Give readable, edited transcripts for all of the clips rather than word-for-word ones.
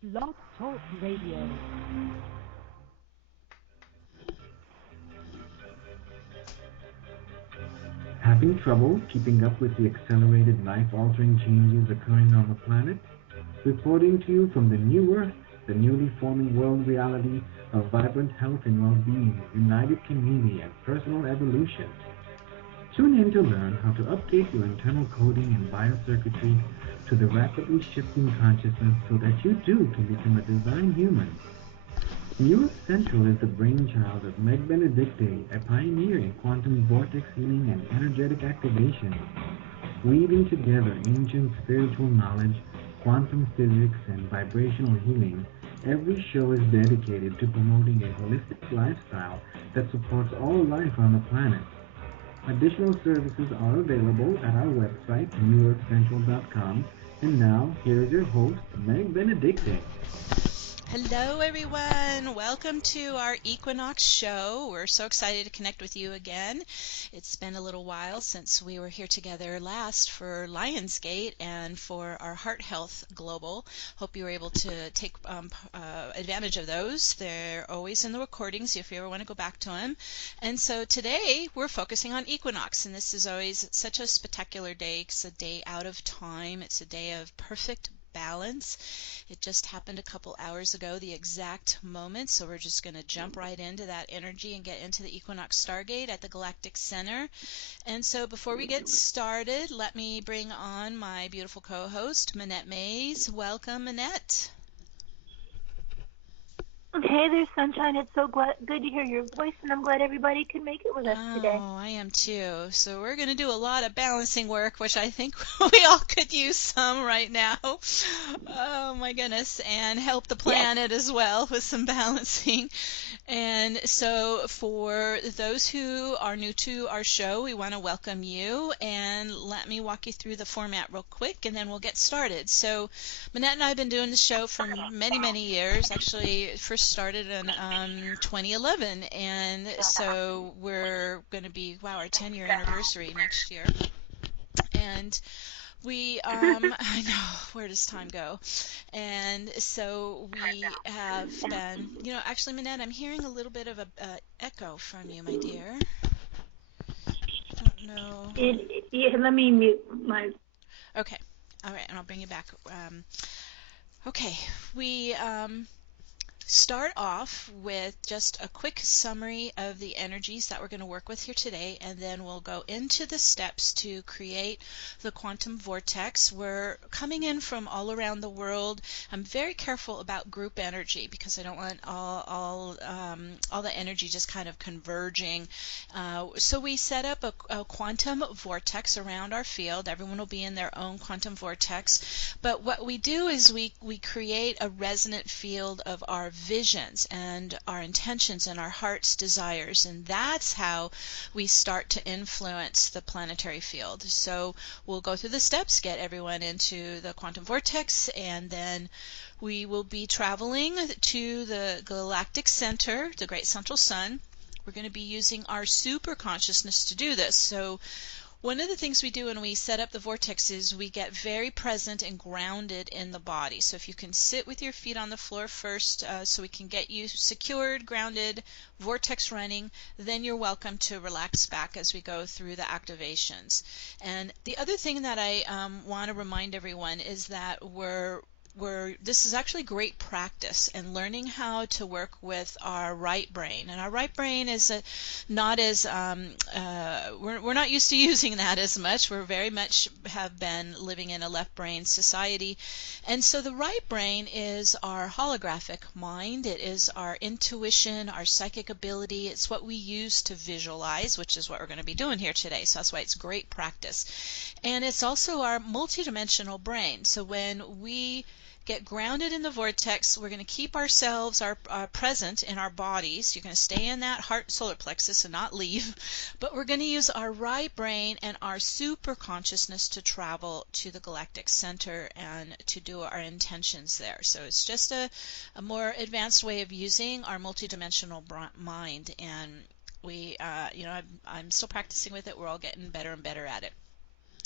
Blog Talk Radio. Having trouble keeping up with the accelerated life-altering changes occurring on the planet? Reporting to you from the new Earth, the newly forming world reality of vibrant health and well-being, united community, and personal evolution. Tune in to learn how to update your internal coding and biocircuitry to the rapidly shifting consciousness so that you too can become a divine human. New Central is the brainchild of Meg Benedicte, a pioneer in quantum vortex healing and energetic activation. Weaving together ancient spiritual knowledge, quantum physics, and vibrational healing, every show is dedicated to promoting a holistic lifestyle that supports all life on the planet. Additional services are available at our website, newearthcentral.com. And now, here is your host, Meg Benedicte. Hello everyone, welcome to our Equinox show. We're so excited to connect with you again. It's been a little while since we were here together last for Lionsgate and for our Heart Health Global. Hope you were able to take advantage of those. They're always in the recordings if you ever want to go back to them. And so today we're focusing on Equinox, and this is always such a spectacular day. It's a day out of time. It's a day of perfect balance. It just happened a couple hours ago, the exact moment, so we're just going to jump right into that energy and get into the Equinox Stargate at the Galactic Center. And so before we get started, let me bring on my beautiful co-host, Minette Mays. Welcome, Minette. Hey there, Sunshine. It's so good to hear your voice, and I'm glad everybody could make it with us today. Oh, I am too. So we're going to do a lot of balancing work, which I think we all could use some right now. Oh, my goodness. And help the planet as well with some balancing. And so for those who are new to our show, we want to welcome you. And let me walk you through the format real quick, and then we'll get started. So Minette and I have been doing the show for many, many years. Actually, first started in 2011, and so we're going to be, wow, our 10-year anniversary next year. And we, I know, where does time go? And so we have been, actually, Minette, I'm hearing a little bit of a echo from you, my dear. I don't know. Let me mute my... Okay. All right, and I'll bring you back. Okay, we start off with just a quick summary of the energies that we're going to work with here today, and then we'll go into the steps to create the quantum vortex. We're coming in from all around the world. I'm very careful about group energy because I don't want all the energy just kind of converging. So we set up a quantum vortex around our field. Everyone will be in their own quantum vortex. But what we do is we create a resonant field of our visions and our intentions and our heart's desires, and that's how we start to influence the planetary field. So we'll go through the steps, get everyone into the quantum vortex, and then we will be traveling to the galactic center, the great central sun. We're going to be using our super consciousness to do this. So one of the things we do when we set up the vortex is we get very present and grounded in the body. So if you can sit with your feet on the floor first so we can get you secured, grounded, vortex running, then you're welcome to relax back as we go through the activations. And the other thing that I want to remind everyone is that this is actually great practice in learning how to work with our right brain. And our right brain is not as, we're not used to using that as much. We're very much have been living in a left brain society. And so the right brain is our holographic mind. It is our intuition, our psychic ability. It's what we use to visualize, which is what we're going to be doing here today. So that's why it's great practice. And it's also our multidimensional brain. So when we get grounded in the vortex, we're going to keep ourselves present in our bodies. You're going to stay in that heart solar plexus and not leave, but we're going to use our right brain and our super consciousness to travel to the galactic center and to do our intentions there. So it's just a more advanced way of using our multidimensional mind, and we I'm still practicing with it. We're all getting better and better at it.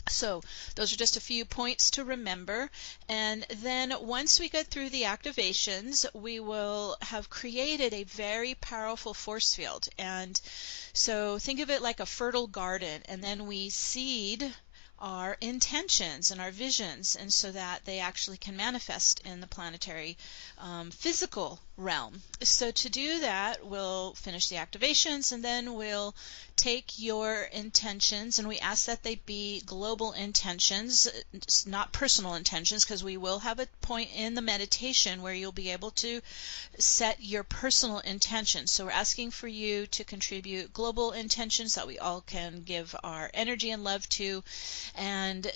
So those are just a few points to remember. And then once we get through the activations, we will have created a very powerful force field. And so think of it like a fertile garden, and then we seed our intentions and our visions, and so that they actually can manifest in the planetary physical realm. So to do that, we'll finish the activations, and then we'll take your intentions, and we ask that they be global intentions, not personal intentions, because we will have a point in the meditation where you'll be able to set your personal intentions. So we're asking for you to contribute global intentions that we all can give our energy and love to, and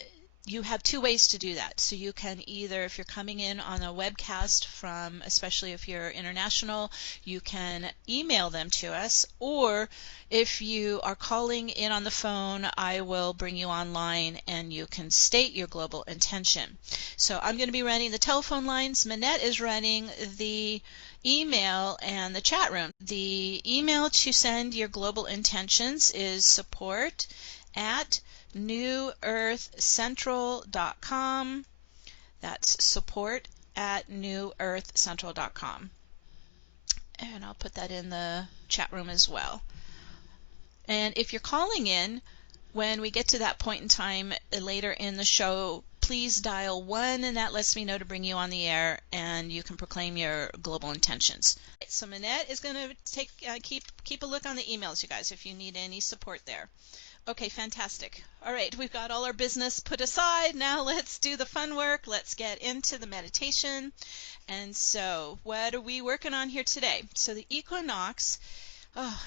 you have two ways to do that. So you can either, if you're coming in on a webcast from, especially if you're international, you can email them to us, or if you are calling in on the phone, I will bring you online and you can state your global intention. So I'm going to be running the telephone lines. Manette is running the email and the chat room. The email to send your global intentions is support@newearthcentral.com. That's support@newearthcentral.com. And I'll put that in the chat room as well. And if you're calling in, when we get to that point in time later in the show, please dial 1, and that lets me know to bring you on the air, and you can proclaim your global intentions. So Manette is going to keep a look on the emails, you guys, if you need any support there. Okay, fantastic. All right, we've got all our business put aside. Now let's do the fun work. Let's get into the meditation. And so what are we working on here today? So the equinox,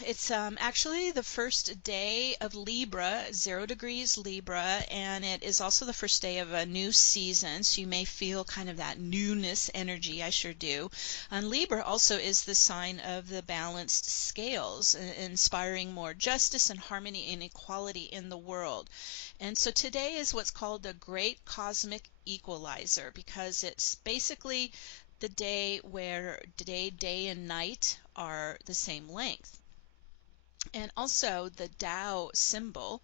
it's actually the first day of Libra, 0 degrees Libra, and it is also the first day of a new season, so you may feel kind of that newness energy. I sure do. And Libra also is the sign of the balanced scales, inspiring more justice and harmony and equality in the world. And so today is what's called the Great Cosmic Equalizer, because it's basically the day where day and night are the same length. And also the Tao symbol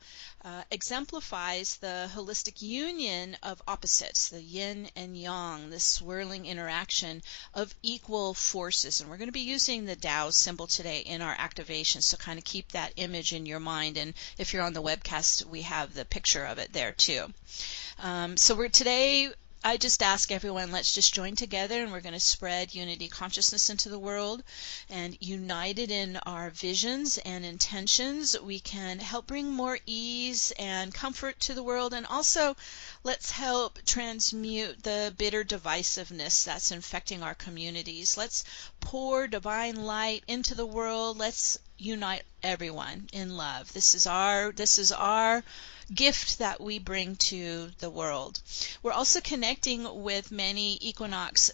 exemplifies the holistic union of opposites, the yin and yang, this swirling interaction of equal forces. And we're going to be using the Tao symbol today in our activation, so kind of keep that image in your mind. And if you're on the webcast, we have the picture of it there too. Today, I just ask everyone, let's just join together, and we're going to spread unity consciousness into the world. And united in our visions and intentions, we can help bring more ease and comfort to the world. And also, let's help transmute the bitter divisiveness that's infecting our communities. Let's pour divine light into the world. Let's unite everyone in love. This is our gift that we bring to the world. We're also connecting with many equinox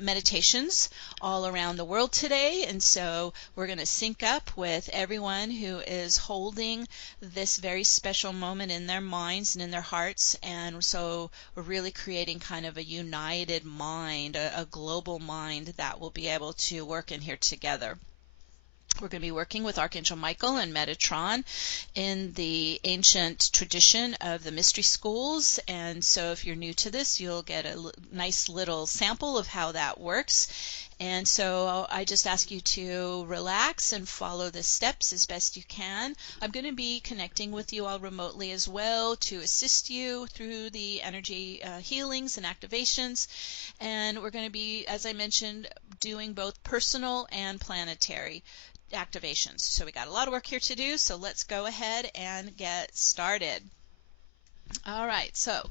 meditations all around the world today, and so we're going to sync up with everyone who is holding this very special moment in their minds and in their hearts. And so we're really creating kind of a united mind, a global mind that will be able to work in here together. We're going to be working with Archangel Michael and Metatron in the ancient tradition of the mystery schools. And so if you're new to this, you'll get a nice little sample of how that works. And so I just ask you to relax and follow the steps as best you can. I'm going to be connecting with you all remotely as well to assist you through the energy healings and activations. And we're going to be, as I mentioned, doing both personal and planetary activations. So we got a lot of work here to do, so let's go ahead and get started. All right, so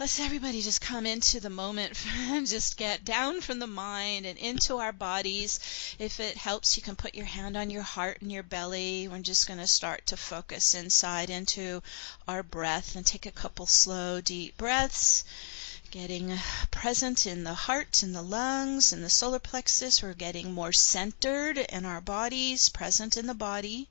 let's everybody just come into the moment and just get down from the mind and into our bodies. If it helps, you can put your hand on your heart and your belly. We're just going to start to focus inside into our breath and take a couple slow, deep breaths. Getting present in the heart and the lungs and the solar plexus. We're getting more centered in our bodies, present in the body.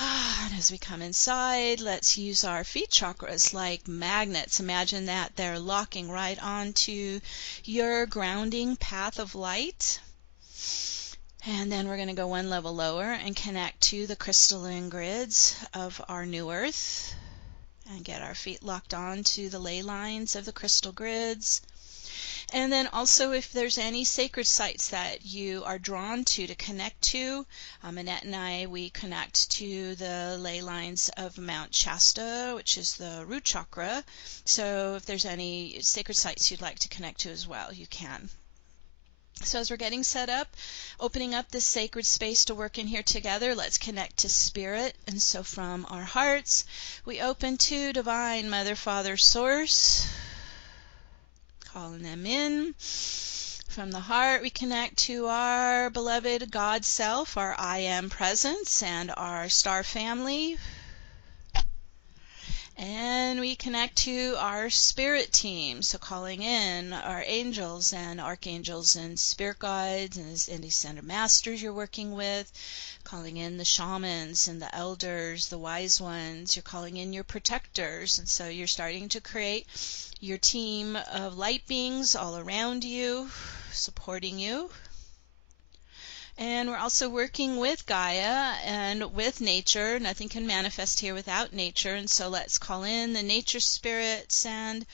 And as we come inside, let's use our feet chakras like magnets. Imagine that they're locking right onto your grounding path of light. And then we're going to go one level lower and connect to the crystalline grids of our new earth. and get our feet locked on to the ley lines of the crystal grids. And then also, if there's any sacred sites that you are drawn to connect to, Annette and I, we connect to the ley lines of Mount Shasta, which is the root chakra. So if there's any sacred sites you'd like to connect to as well, you can. So as we're getting set up, opening up this sacred space to work in here together, let's connect to Spirit. And so from our hearts, we open to Divine Mother, Father, Source, calling them in. From the heart, we connect to our beloved God Self, our I Am Presence, and our star family. And we connect to our spirit team, so calling in our angels and archangels and spirit guides and any ascended masters you're working with, calling in the shamans and the elders, the wise ones. You're calling in your protectors, and so you're starting to create your team of light beings all around you, supporting you. And we're also working with Gaia and with nature. Nothing can manifest here without nature. And so let's call in the nature spirits and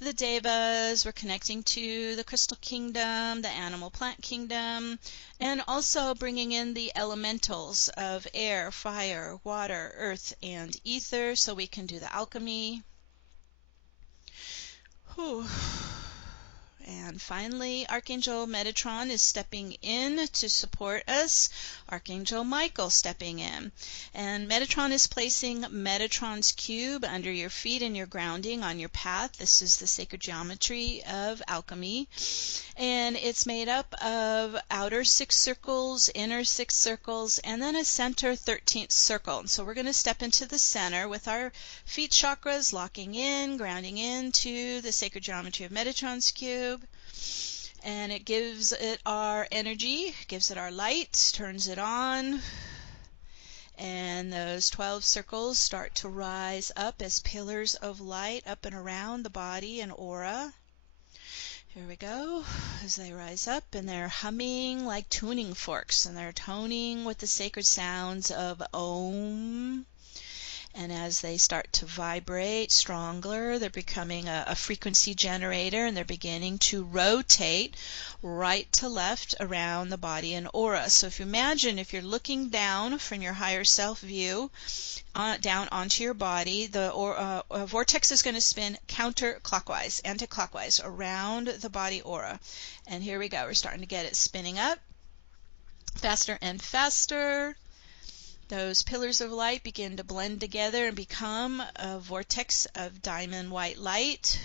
the devas. We're connecting to the crystal kingdom, the animal plant kingdom, and also bringing in the elementals of air, fire, water, earth, and ether so we can do the alchemy. Whew. And finally, Archangel Metatron is stepping in to support us. Archangel Michael stepping in. And Metatron is placing Metatron's cube under your feet and your grounding on your path. This is the sacred geometry of alchemy. And it's made up of outer 6 circles, inner 6 circles, and then a center 13th circle. And so we're going to step into the center with our feet chakras locking in, grounding into the sacred geometry of Metatron's cube. And it gives it our energy, gives it our light, turns it on. And those 12 circles start to rise up as pillars of light up and around the body and aura. Here we go, as they rise up, and they're humming like tuning forks, and they're toning with the sacred sounds of Om. And as they start to vibrate stronger, they're becoming a frequency generator, and they're beginning to rotate right to left around the body and aura. So if you imagine, if you're looking down from your higher self view, down onto your body, the vortex is going to spin counterclockwise, anti-clockwise around the body aura. And here we go. We're starting to get it spinning up faster and faster. Those pillars of light begin to blend together and become a vortex of diamond white light.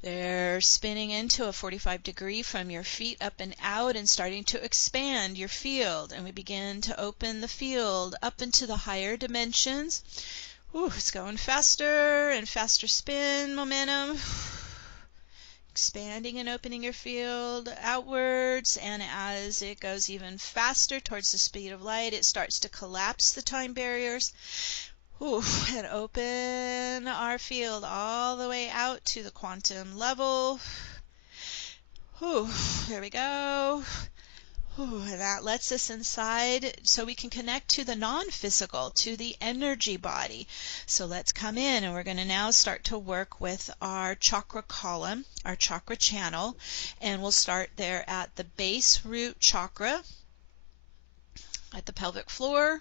They're spinning into a 45-degree from your feet up and out and starting to expand your field. And we begin to open the field up into the higher dimensions. Ooh, it's going faster and faster spin momentum. Expanding and opening your field outwards, and as it goes even faster towards the speed of light, it starts to collapse the time barriers. Ooh, and open our field all the way out to the quantum level. Ooh, there we go. Ooh, and that lets us inside so we can connect to the non-physical, to the energy body. So let's come in, and we're going to now start to work with our chakra column, our chakra channel, and we'll start there at the base root chakra at the pelvic floor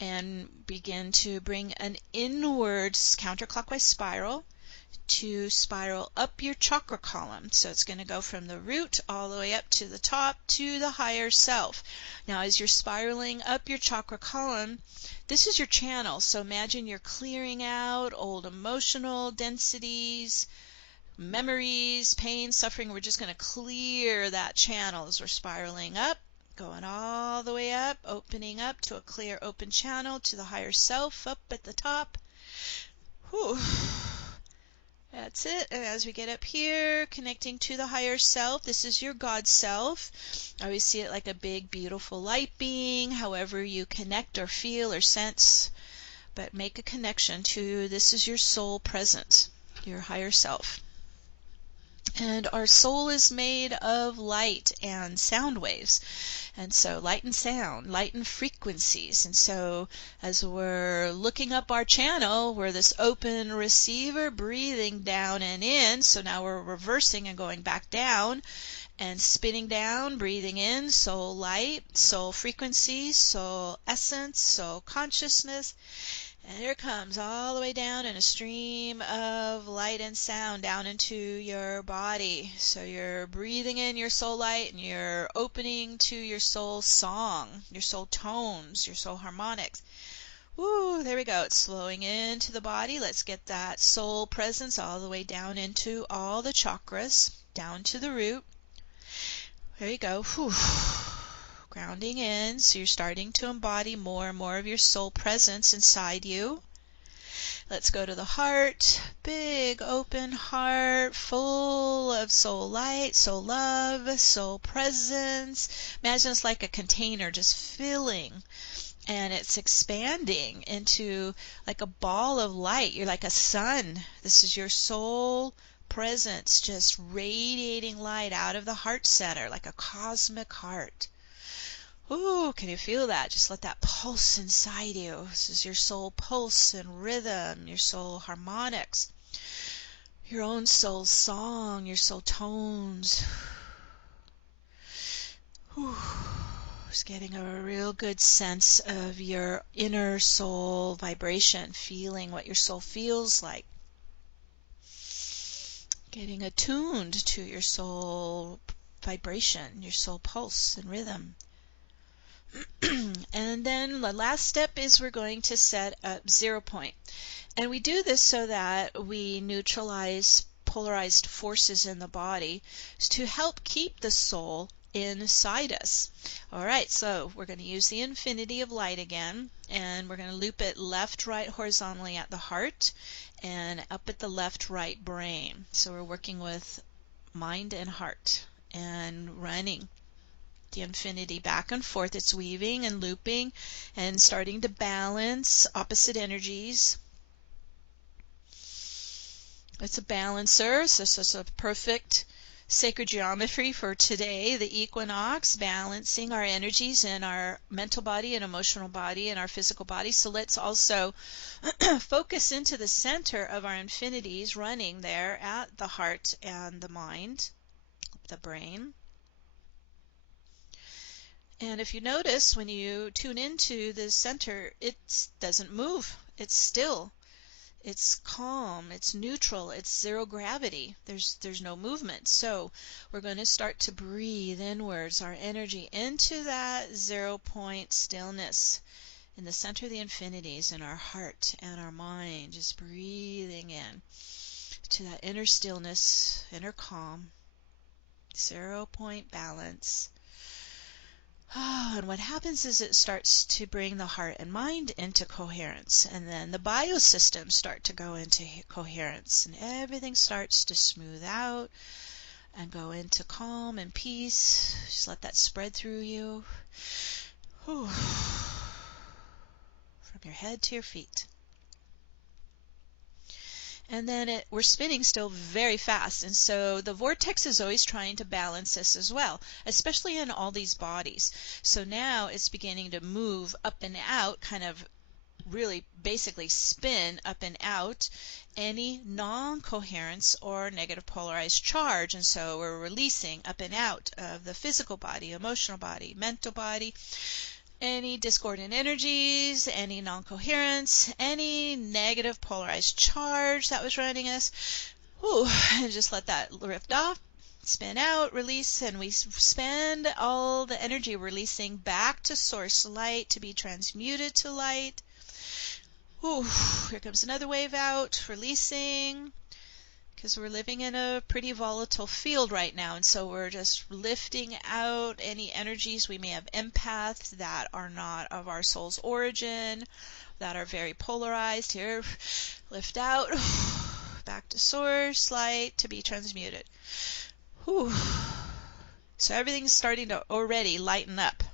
and begin to bring an inwards counterclockwise spiral to spiral up your chakra column. So it's going to go from the root all the way up to the top to the higher self. Now as you're spiraling up your chakra column, this is your channel. So imagine you're clearing out old emotional densities, memories, pain, suffering. We're just going to clear that channel as we're spiraling up, going all the way up, opening up to a clear open channel to the higher self up at the top. Whew. That's it. And as we get up here, connecting to the higher self, this is your God self. I always see it like a big, beautiful light being, however you connect or feel or sense. But make a connection to this is your soul presence, your higher self. And our soul is made of light and sound waves. And so light and sound, light and frequencies. And so as we're looking up our channel, we're this open receiver breathing down and in. So now we're reversing and going back down and spinning down, breathing in, soul light, soul frequency, soul essence, soul consciousness. And here it comes all the way down in a stream of light and sound down into your body. So you're breathing in your soul light and you're opening to your soul song, your soul tones, your soul harmonics. Woo, there we go. It's flowing into the body. Let's get that soul presence all the way down into all the chakras, down to the root. There you go. Whew. Grounding in, so you're starting to embody more and more of your soul presence inside you. Let's go to the heart. Big open heart, full of soul light, soul love, soul presence. Imagine it's like a container just filling, and it's expanding into like a ball of light. You're like a sun. This is your soul presence, just radiating light out of the heart center, like a cosmic heart. Ooh, can you feel that? Just let that pulse inside you. This is your soul pulse and rhythm, your soul harmonics, your own soul song, your soul tones. Ooh, just getting a real good sense of your inner soul vibration, feeling what your soul feels like. Getting attuned to your soul vibration, your soul pulse and rhythm. And then the last step is we're going to set up 0 point. And we do this so that we neutralize polarized forces in the body to help keep the soul inside us. All right, so we're going to use the infinity of light again, and we're going to loop it left, right, horizontally at the heart and up at the left, right brain. So we're working with mind and heart and running the infinity back and forth. It's weaving and looping and starting to balance opposite energies. It's a balancer, so it's a perfect sacred geometry for today, the equinox, balancing our energies in our mental body and emotional body and our physical body. So let's also focus into the center of our infinities, running there at the heart and the mind, the brain. And if you notice, when you tune into the center, it doesn't move. It's still. It's calm. It's neutral. It's zero gravity. There's no movement. So we're going to start to breathe inwards our energy into that 0 point stillness in the center of the infinities in our heart and our mind. Just breathing in to that inner stillness, inner calm, 0 point balance. Oh, and what happens is it starts to bring the heart and mind into coherence, and then the biosystems start to go into coherence, and everything starts to smooth out and go into calm and peace. Just let that spread through you. Whew. From your head to your feet. And then we're spinning still very fast, and so the vortex is always trying to balance this as well, especially in all these bodies. So now it's beginning to move up and out, kind of really basically spin up and out any non-coherence or negative polarized charge, and so we're releasing up and out of the physical body, emotional body, mental body, any discordant energies, any non-coherence, any negative polarized charge that was running us. Whew, and just let that lift off, spin out, release, and we spend all the energy releasing back to source light to be transmuted to light. Whew, here comes another wave out, releasing, because we're living in a pretty volatile field right now, and so we're just lifting out any energies we may have empaths that are not of our soul's origin, that are very polarized. Here, lift out, back to source, light to be transmuted. Whew. So everything's starting to already lighten up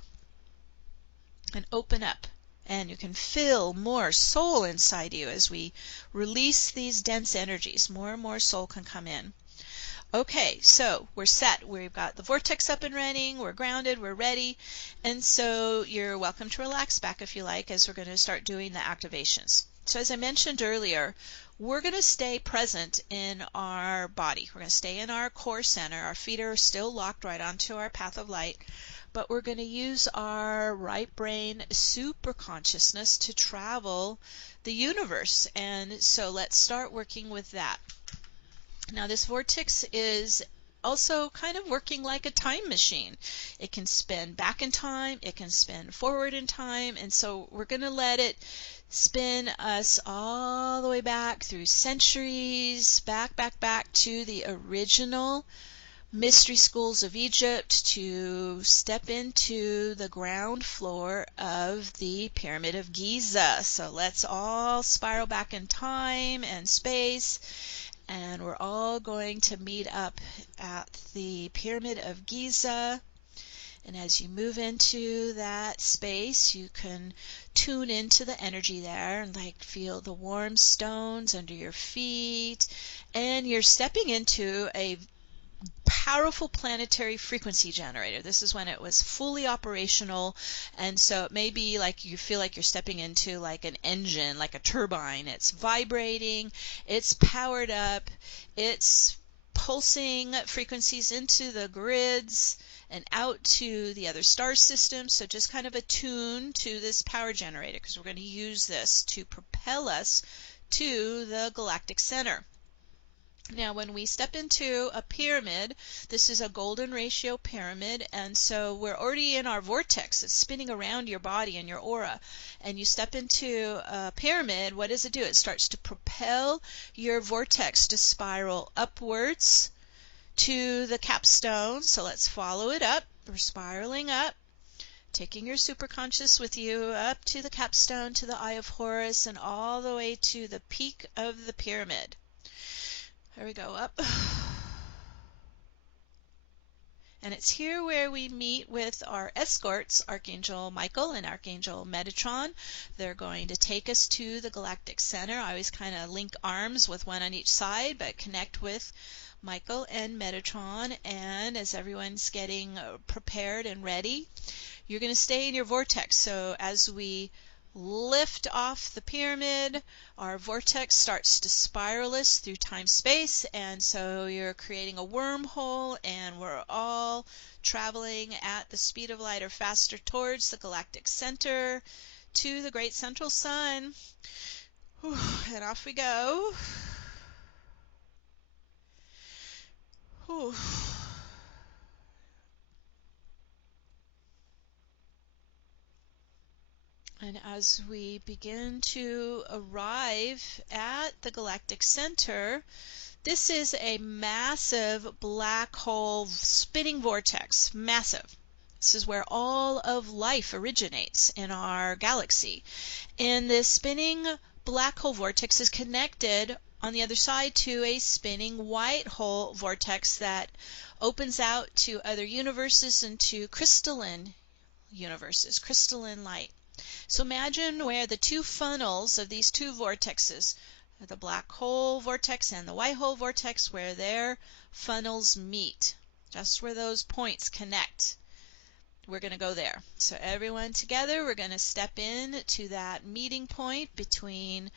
and open up. And you can feel more soul inside you as we release these dense energies. More and more soul can come in. Okay, so we're set. We've got the vortex up and running, we're grounded, we're ready, and so you're welcome to relax back if you like as we're going to start doing the activations. So as I mentioned earlier, we're going to stay present in our body. We're going to stay in our core center. Our feet are still locked right onto our path of light, but we're going to use our right brain super consciousness to travel the universe. And so let's start working with that. Now this vortex is also kind of working like a time machine. It can spin back in time, it can spin forward in time, and so we're going to let it spin us all the way back through centuries, back to the original mystery schools of Egypt, to step into the ground floor of the Pyramid of Giza. So let's all spiral back in time and space, and we're all going to meet up at the Pyramid of Giza. And as you move into that space, you can tune into the energy there and like feel the warm stones under your feet. And you're stepping into a powerful planetary frequency generator. This is when it was fully operational, and so it may be like you feel like you're stepping into like an engine, like a turbine. It's vibrating, it's powered up, it's pulsing frequencies into the grids and out to the other star systems. So just kind of attune to this power generator, because we're going to use this to propel us to the galactic center. Now, when we step into a pyramid, this is a golden ratio pyramid, and so we're already in our vortex. It's spinning around your body and your aura. And you step into a pyramid, what does it do? It starts to propel your vortex to spiral upwards to the capstone. So let's follow it up. We're spiraling up, taking your superconscious with you up to the capstone, to the Eye of Horus, and all the way to the peak of the pyramid. There we go, up. And it's here where we meet with our escorts, Archangel Michael and Archangel Metatron. They're going to take us to the galactic center. I always kind of link arms with one on each side, but connect with Michael and Metatron. And as everyone's getting prepared and ready, you're going to stay in your vortex. So as we lift off the pyramid, our vortex starts to spiral us through time-space, and so you're creating a wormhole, and we're all traveling at the speed of light or faster towards the galactic center, to the great central sun. Whew, and off we go. Whew. And as we begin to arrive at the galactic center, this is a massive black hole spinning vortex. Massive. This is where all of life originates in our galaxy. And this spinning black hole vortex is connected on the other side to a spinning white hole vortex that opens out to other universes and to crystalline universes, crystalline light. So imagine where the two funnels of these two vortexes, the black hole vortex and the white hole vortex, where their funnels meet, just where those points connect. We're going to go there. So everyone together, we're going to step in to that meeting point between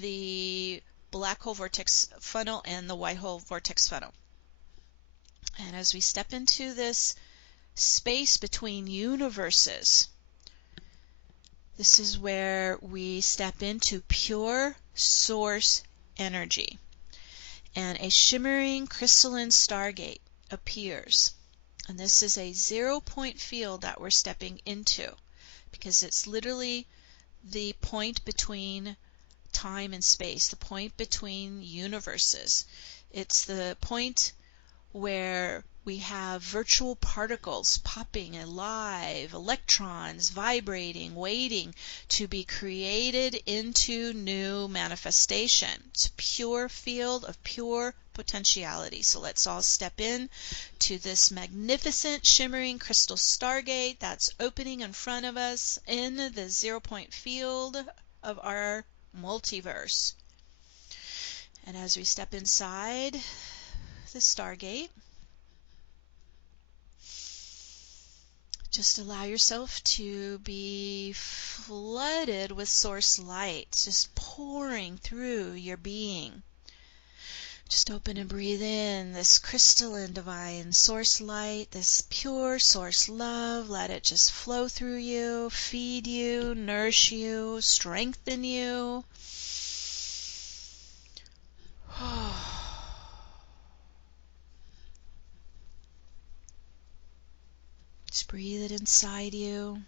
the black hole vortex funnel and the white hole vortex funnel. And as we step into this space between universes, this is where we step into pure source energy. And a shimmering crystalline stargate appears. And this is a 0-point field that we're stepping into, because it's literally the point between time and space, the point between universes. It's the point where we have virtual particles popping alive, electrons vibrating, waiting to be created into new manifestation. It's a pure field of pure potentiality. So let's all step in to this magnificent shimmering crystal stargate that's opening in front of us in the 0-point field of our multiverse. And as we step inside the Stargate. Just allow yourself to be flooded with source light, just pouring through your being. Just open and breathe in this crystalline divine source light, this pure source love. Let it just flow through you, feed you, nourish you, strengthen you. Just breathe it inside you.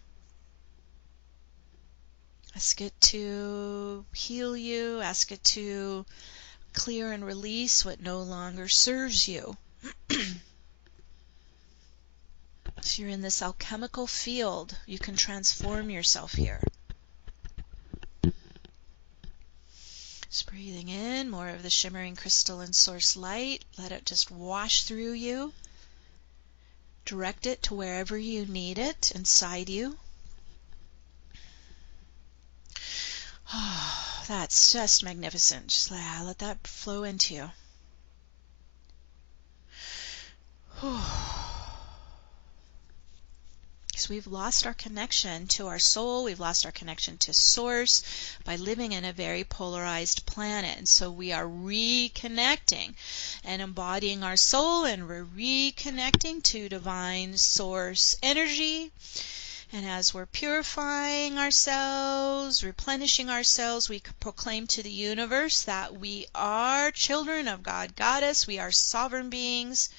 Ask it to heal you. Ask it to clear and release what no longer serves you. So you're in this alchemical field. You can transform yourself here. Just breathing in more of the shimmering crystalline source light. Let it just wash through you. Direct it to wherever you need it inside you. Oh, that's just magnificent. Just let that flow into you. Because we've lost our connection to our soul, we've lost our connection to source by living in a very polarized planet. And so we are reconnecting and embodying our soul, and we're reconnecting to divine source energy. And as we're purifying ourselves, replenishing ourselves, we proclaim to the universe that we are children of God, Goddess. We are sovereign beings.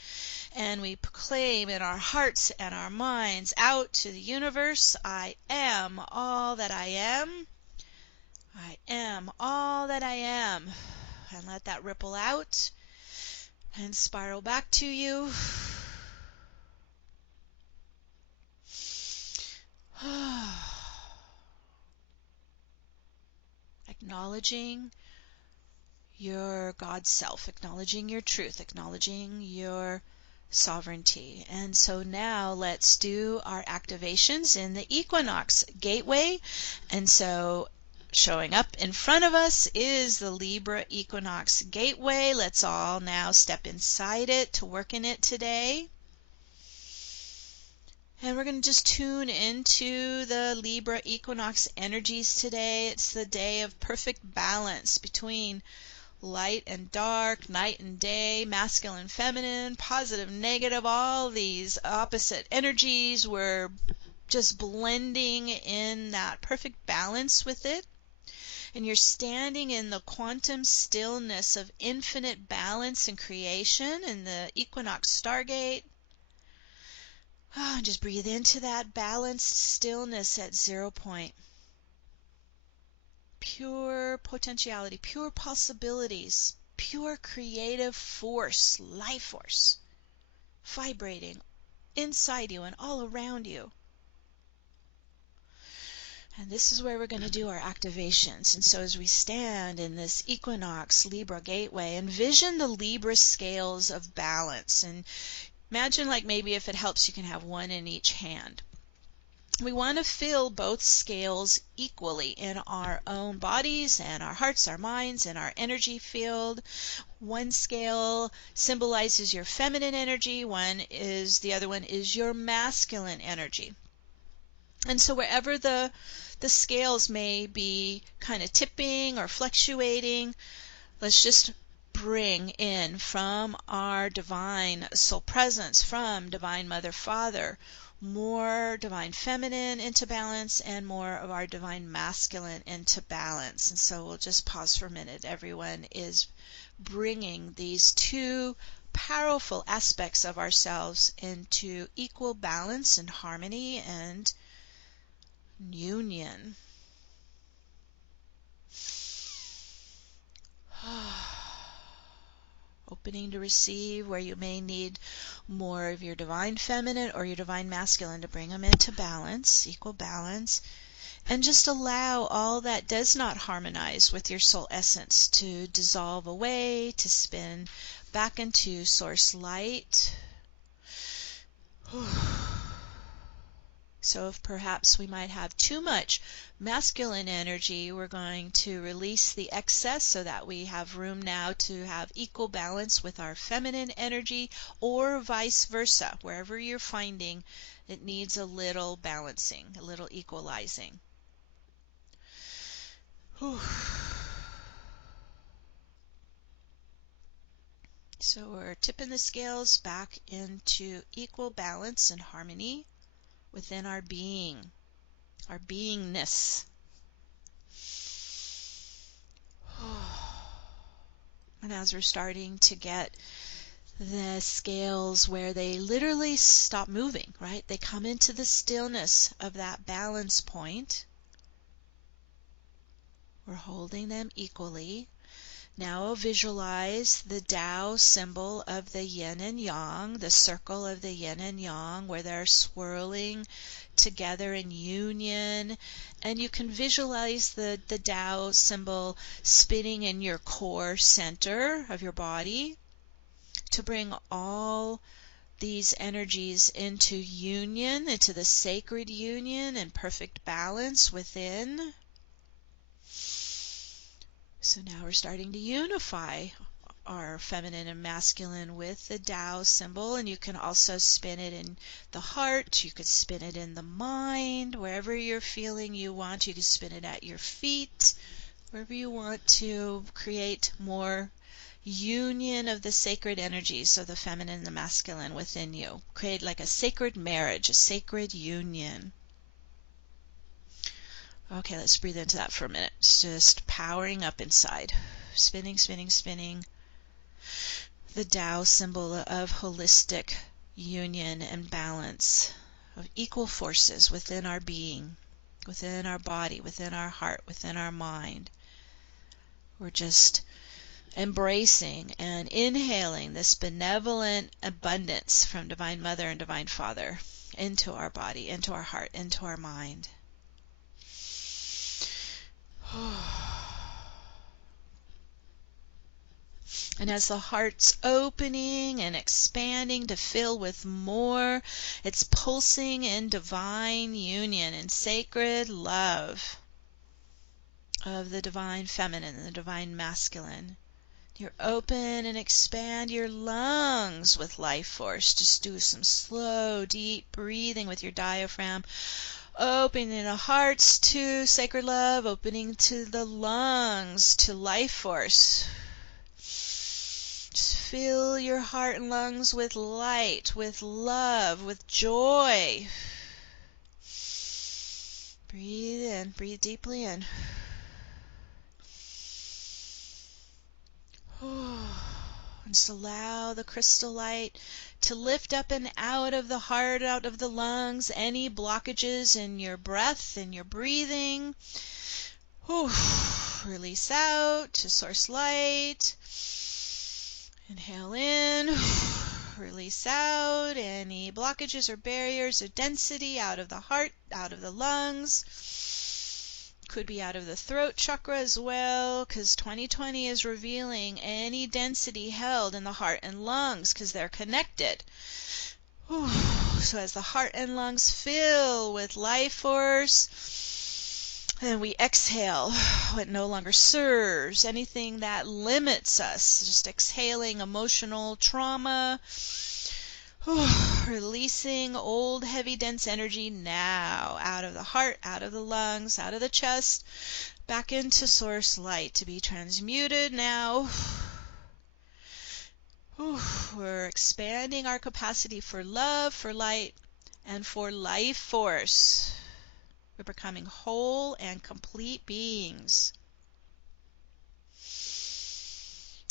And we proclaim in our hearts and our minds out to the universe, I am all that I am. I am all that I am. And let that ripple out and spiral back to you. Acknowledging your God self, acknowledging your truth, acknowledging your sovereignty. And so now let's do our activations in the Equinox Gateway. And so showing up in front of us is the Libra Equinox Gateway. Let's all now step inside it to work in it today. And we're going to just tune into the Libra Equinox energies today. It's the day of perfect balance between light and dark, night and day, masculine, feminine, positive, negative, all these opposite energies. We're just blending in that perfect balance with it. And you're standing in the quantum stillness of infinite balance and creation in the Equinox Stargate. Just breathe into that balanced stillness at 0 point. Pure potentiality, pure possibilities, pure creative force, life force, vibrating inside you and all around you. And this is where we're going to do our activations. And so as we stand in this Equinox Libra Gateway, envision the Libra scales of balance. And imagine, like, maybe if it helps, you can have one in each hand. We want to feel both scales equally in our own bodies and our hearts, our minds, and our energy field. One scale symbolizes your feminine energy, the other one is your masculine energy. And so wherever the scales may be kind of tipping or fluctuating, let's just bring in from our divine soul presence, from divine mother, father, more divine feminine into balance and more of our divine masculine into balance. And so we'll just pause for a minute. Everyone is bringing these two powerful aspects of ourselves into equal balance and harmony and union. Opening to receive where you may need more of your divine feminine or your divine masculine to bring them into balance, equal balance. And just allow all that does not harmonize with your soul essence to dissolve away, to spin back into source light. So if perhaps we might have too much masculine energy, we're going to release the excess so that we have room now to have equal balance with our feminine energy, or vice versa. Wherever you're finding it needs a little balancing, a little equalizing. Whew. So we're tipping the scales back into equal balance and harmony within our being, our beingness. And as we're starting to get the scales where they literally stop moving, right? They come into the stillness of that balance point. We're holding them equally. Now visualize the Tao symbol of the yin and yang, the circle of the yin and yang, where they're swirling together in union. And you can visualize the Tao symbol spinning in your core center of your body to bring all these energies into union, into the sacred union and perfect balance within. So now we're starting to unify our feminine and masculine with the Tao symbol, and you can also spin it in the heart, you could spin it in the mind, wherever you're feeling you want. You can spin it at your feet, wherever you want to create more union of the sacred energies of the feminine and the masculine within you. Create like a sacred marriage, a sacred union. Okay, let's breathe into that for a minute. It's just powering up inside. Spinning, spinning, spinning. The Tao symbol of holistic union and balance, of equal forces within our being, within our body, within our heart, within our mind. We're just embracing and inhaling this benevolent abundance from Divine Mother and Divine Father into our body, into our heart, into our mind. And as the heart's opening and expanding to fill with more, it's pulsing in divine union and sacred love of the divine feminine and the divine masculine. You open and expand your lungs with life force. Just do some slow, deep breathing with your diaphragm. Opening the hearts to sacred love, opening to the lungs to life force. Just fill your heart and lungs with light, with love, with joy. Breathe in, breathe deeply in. And just allow the crystal light to lift up and out of the heart, out of the lungs, any blockages in your breath, in your breathing. Release out to source light. Inhale in. Release out any blockages or barriers or density out of the heart, out of the lungs. Could be out of the throat chakra as well, because 2020 is revealing any density held in the heart and lungs, because they're connected. So as the heart and lungs fill with life force, and we exhale what no longer serves, anything that limits us, just exhaling emotional trauma, releasing old, heavy, dense energy now out of the heart, out of the lungs, out of the chest, back into source light to be transmuted now. We're expanding our capacity for love, for light, and for life force. We're becoming whole and complete beings.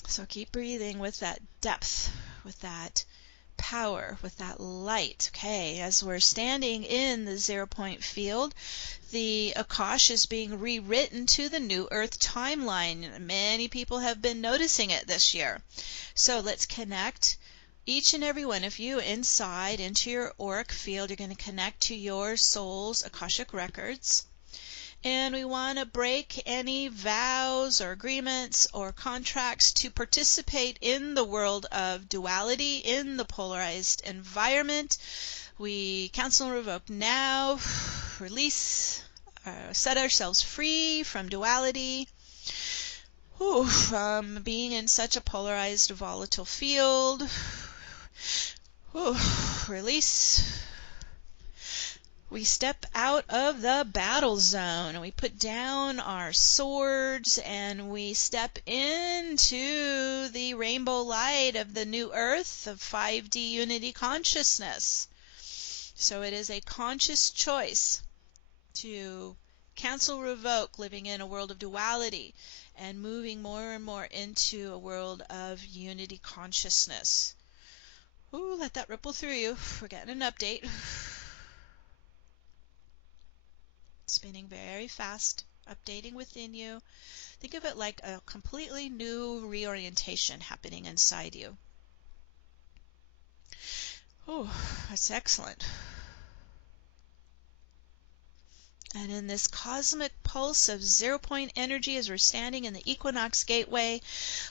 So keep breathing with that depth, with that power, with that light. Okay, as we're standing in the 0 point field, the Akash is being rewritten to the new Earth timeline. Many people have been noticing it this year. So let's connect each and every one of you inside into your auric field. You're going to connect to your soul's Akashic records. And we want to break any vows or agreements or contracts to participate in the world of duality, in the polarized environment. We cancel and revoke now, release, set ourselves free from duality, from being in such a polarized, volatile field. Release. We step out of the battle zone and we put down our swords and we step into the rainbow light of the new earth of 5D unity consciousness. So it is a conscious choice to cancel, revoke, living in a world of duality and moving more and more into a world of unity consciousness. Let that ripple through you. We're getting an update. Spinning very fast, updating within you. Think of it like a completely new reorientation happening inside you. That's excellent. And in this cosmic pulse of 0-point energy as we're standing in the Equinox Gateway,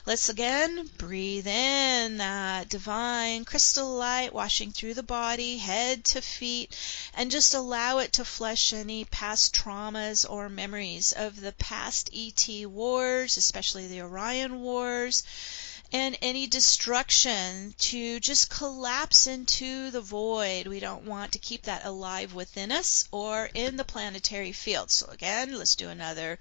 let's again breathe in that divine crystal light washing through the body, head to feet, and just allow it to flush any past traumas or memories of the past ET wars, especially the Orion wars, and any destruction to just collapse into the void. We don't want to keep that alive within us or in the planetary field. So again, let's do another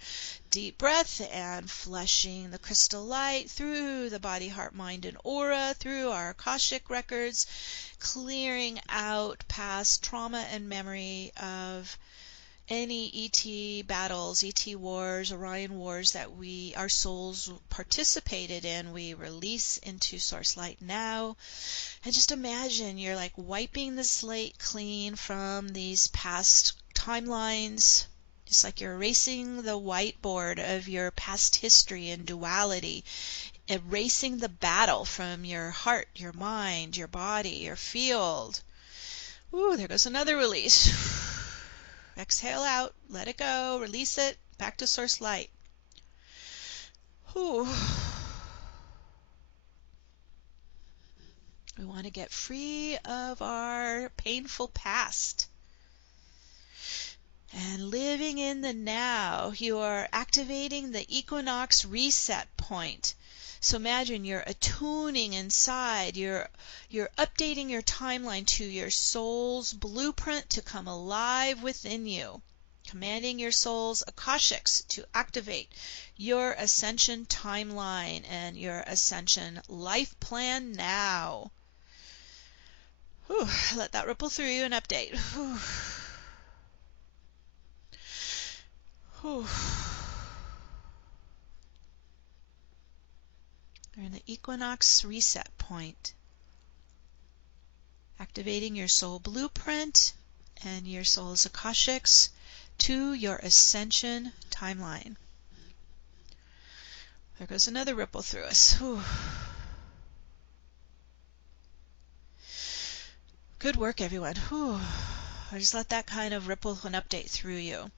deep breath and flushing the crystal light through the body, heart, mind, and aura, through our Akashic records, clearing out past trauma and memory of any ET battles, ET wars, Orion wars that our souls participated in. We release into Source Light now. And just imagine you're like wiping the slate clean from these past timelines. Just like you're erasing the whiteboard of your past history and duality. Erasing the battle from your heart, your mind, your body, your field. There goes another release. Exhale out, let it go, release it, back to Source Light. We want to get free of our painful past. And living in the now, you are activating the Equinox reset point. So imagine you're attuning inside, you're updating your timeline to your soul's blueprint to come alive within you, commanding your soul's Akashics to activate your ascension timeline and your ascension life plan now. Let that ripple through you and update. We're in the Equinox reset point. Activating your soul blueprint and your soul's Akashics to your ascension timeline. There goes another ripple through us. Good work, everyone. I just let that kind of ripple and update through you.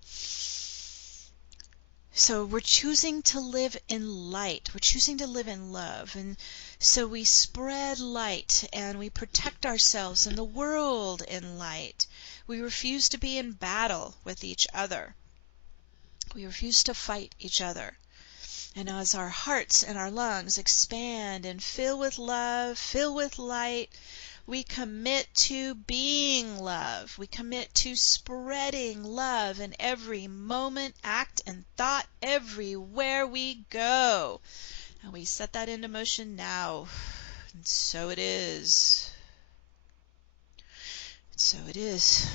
So we're choosing to live in light. We're choosing to live in love. And so we spread light and we protect ourselves and the world in light. We refuse to be in battle with each other. We refuse to fight each other. And as our hearts and our lungs expand and fill with love, fill with light, we commit to being love. We commit to spreading love in every moment, act, and thought everywhere we go. And we set that into motion now. And so it is. So it is.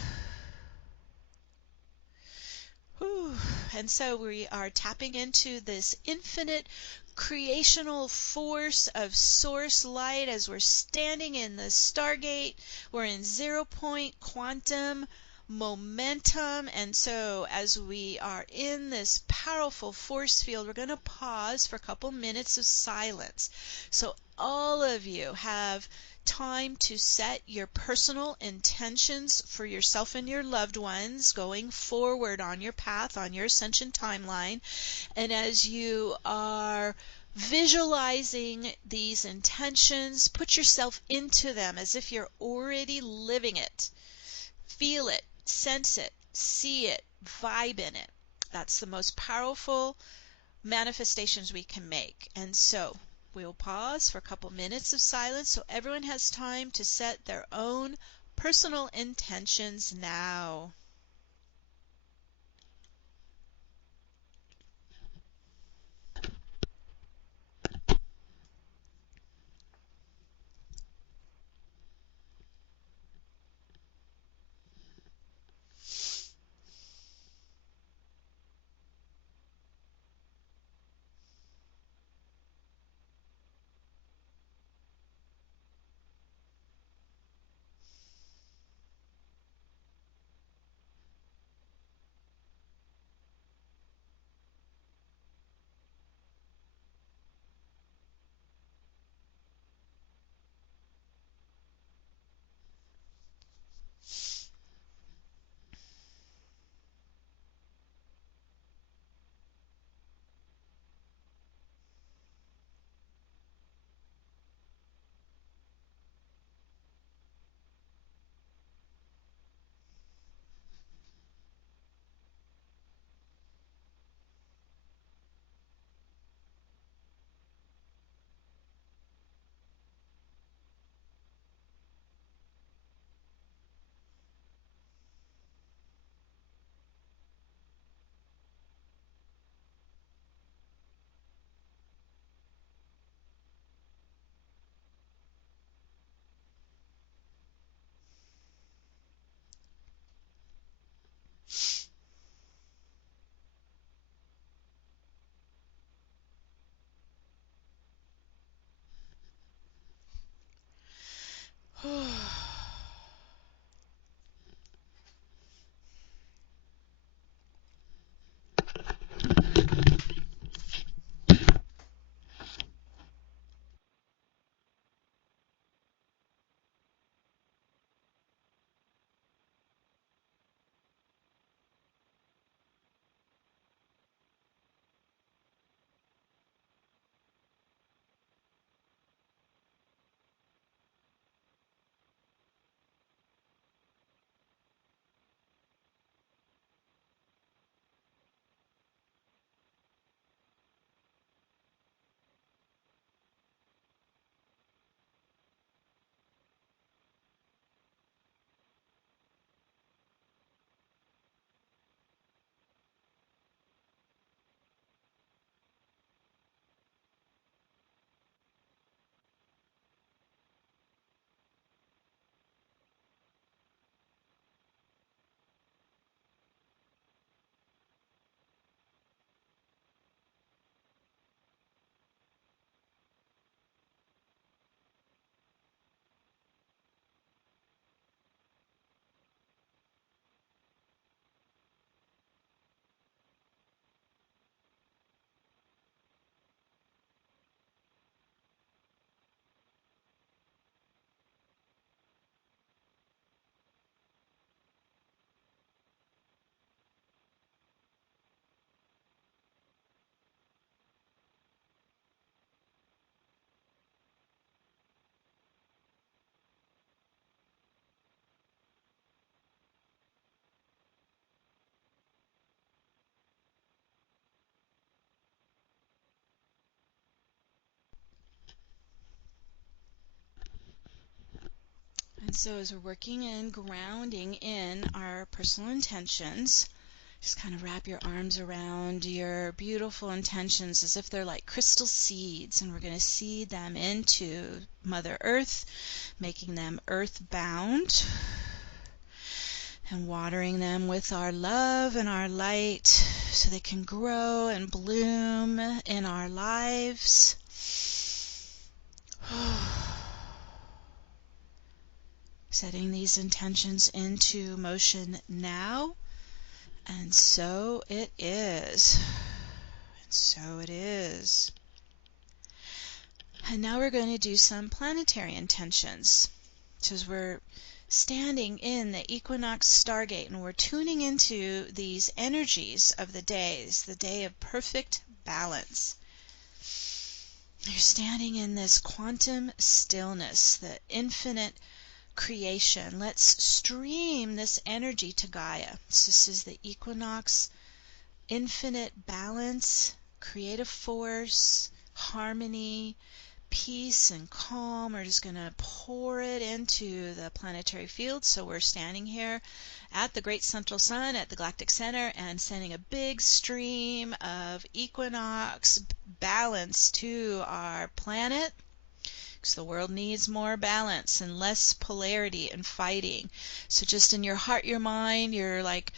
And so we are tapping into this infinite creational force of source light as we're standing in the Stargate. We're in 0-point quantum momentum, and so as we are in this powerful force field, we're going to pause for a couple minutes of silence. So all of you have time to set your personal intentions for yourself and your loved ones going forward on your path, on your ascension timeline. And as you are visualizing these intentions, put yourself into them as if you're already living it. Feel it, sense it, see it, vibe in it. That's the most powerful manifestations we can make. And so we'll pause for a couple minutes of silence so everyone has time to set their own personal intentions now. And so as we're working in grounding in our personal intentions, just kind of wrap your arms around your beautiful intentions as if they're like crystal seeds, and we're going to seed them into Mother Earth, making them earth-bound and watering them with our love and our light so they can grow and bloom in our lives. Setting these intentions into motion now, and so it is. And so it is. And now we're going to do some planetary intentions. So as we're standing in the Equinox Stargate and we're tuning into these energies of the days, the day of perfect balance. You're standing in this quantum stillness, the infinite creation. Let's stream this energy to Gaia. So this is the equinox, infinite balance, creative force, harmony, peace and calm. We're just going to pour it into the planetary field. So we're standing here at the great central sun at the galactic center and sending a big stream of equinox balance to our planet, because the world needs more balance and less polarity and fighting. So just in your heart, your mind, you're like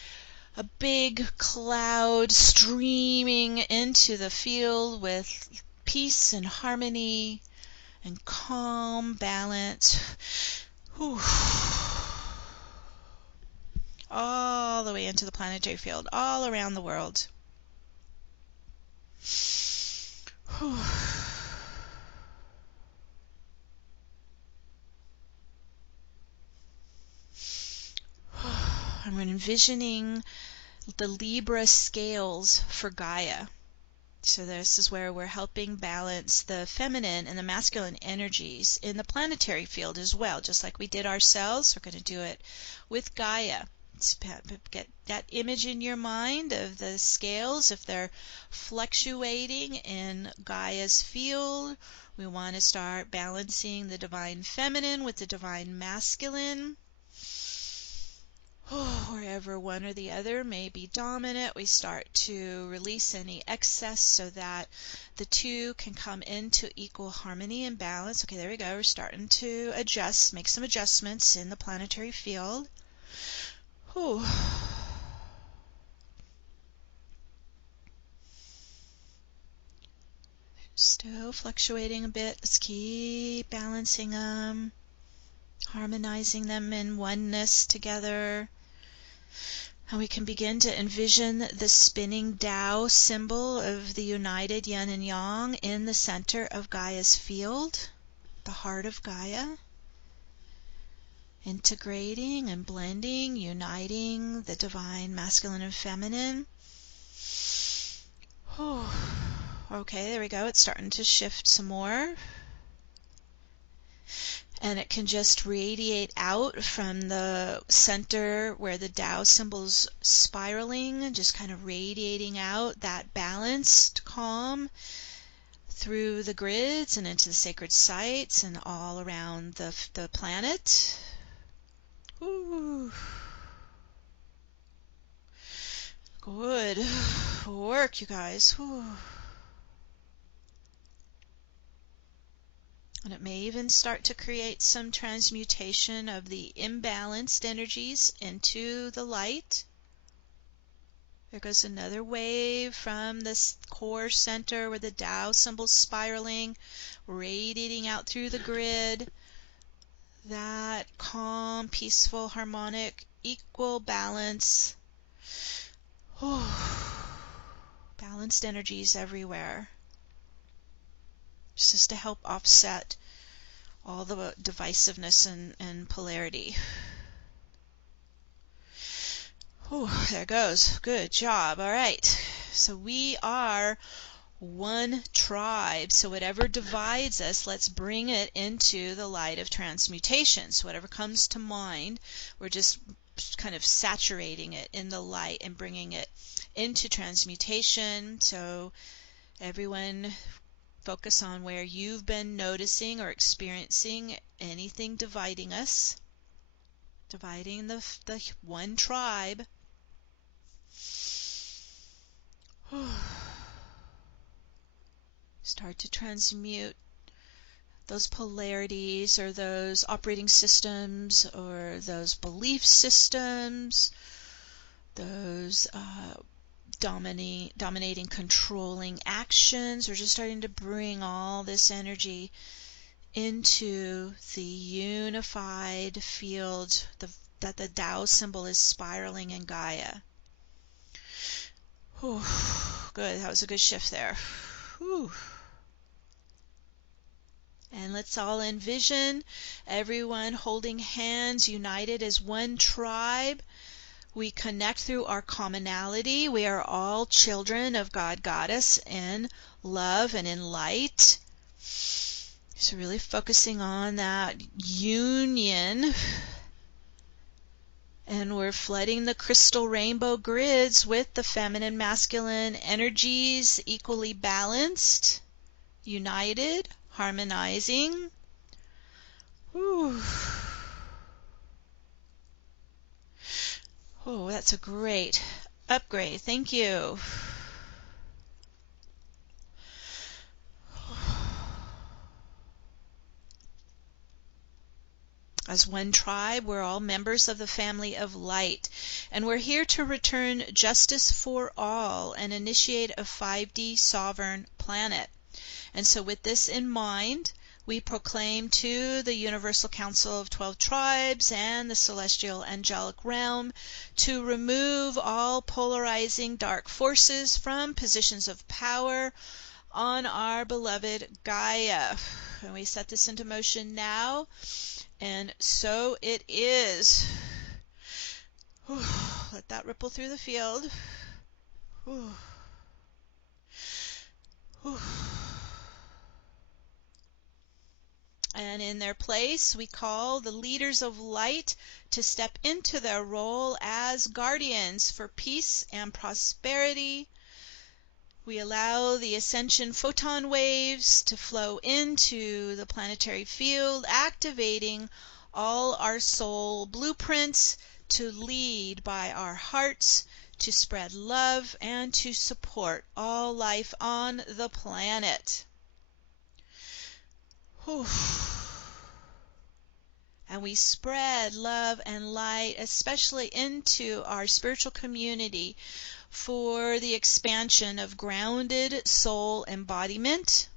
a big cloud streaming into the field with peace and harmony and calm balance. Whew. All the way into the planetary field, all around the world. Whew. I'm envisioning the Libra scales for Gaia. So this is where we're helping balance the feminine and the masculine energies in the planetary field as well. Just like we did ourselves, we're going to do it with Gaia. Get that image in your mind of the scales. If they're fluctuating in Gaia's field, we want to start balancing the divine feminine with the divine masculine. Wherever one or the other may be dominant, we start to release any excess so that the two can come into equal harmony and balance. Okay, there we go. We're starting to adjust, make some adjustments in the planetary field. Whew. Still fluctuating a bit. Let's keep balancing them, harmonizing them in oneness together. And we can begin to envision the spinning Tao symbol of the united yin and yang in the center of Gaia's field, the heart of Gaia, integrating and blending, uniting the divine masculine and feminine. Whew. Okay, there we go. It's starting to shift some more. And it can just radiate out from the center where the Tao symbol's spiraling, just kind of radiating out that balanced calm through the grids and into the sacred sites and all around the planet. Ooh. Good work, you guys. Whew. And it may even start to create some transmutation of the imbalanced energies into the light. There goes another wave from this core center where the Tao symbol's spiraling, radiating out through the grid. That calm, peaceful, harmonic, equal balance. Whew. Balanced energies everywhere. Just to help offset all the divisiveness and polarity. Whew, there it goes. Good job. All right. So we are one tribe. So whatever divides us, let's bring it into the light of transmutation. So whatever comes to mind, we're just kind of saturating it in the light and bringing it into transmutation. So everyone, focus on where you've been noticing or experiencing anything dividing us, dividing the one tribe. Start to transmute those polarities or those operating systems or those belief systems, those dominating, controlling actions. We're just starting to bring all this energy into the unified field that the Tao symbol is spiraling in Gaia. Whew. Good. That was a good shift there. Whew. And let's all envision everyone holding hands, united as one tribe. We connect through our commonality. We are all children of God, Goddess, in love and in light. So really focusing on that union. And we're flooding the crystal rainbow grids with the feminine, masculine energies, equally balanced, united, harmonizing. Whew. Oh, that's a great upgrade. Thank you. As one tribe, we're all members of the family of light, and we're here to return justice for all and initiate a 5D sovereign planet. And so with this in mind, we proclaim to the Universal Council of 12 Tribes and the Celestial Angelic Realm to remove all polarizing dark forces from positions of power on our beloved Gaia. And we set this into motion now. And so it is. Whew. Let that ripple through the field. Whew. Whew. And in their place, we call the leaders of light to step into their role as guardians for peace and prosperity. We allow the ascension photon waves to flow into the planetary field, activating all our soul blueprints to lead by our hearts, to spread love, and to support all life on the planet. Whew. And we spread love and light, especially into our spiritual community, for the expansion of grounded soul embodiment,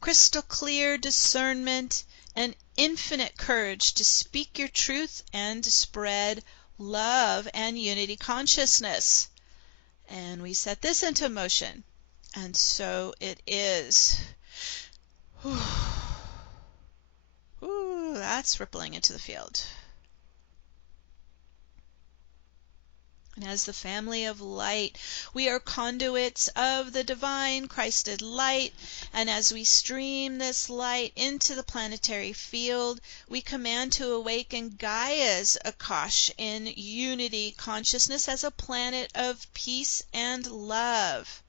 crystal clear discernment, and infinite courage to speak your truth and to spread love and unity consciousness. And we set this into motion, and so it is. Whew. Ooh, that's rippling into the field. And as the family of light, we are conduits of the divine Christed light, and as we stream this light into the planetary field, we command to awaken Gaia's Akash in unity consciousness as a planet of peace and love.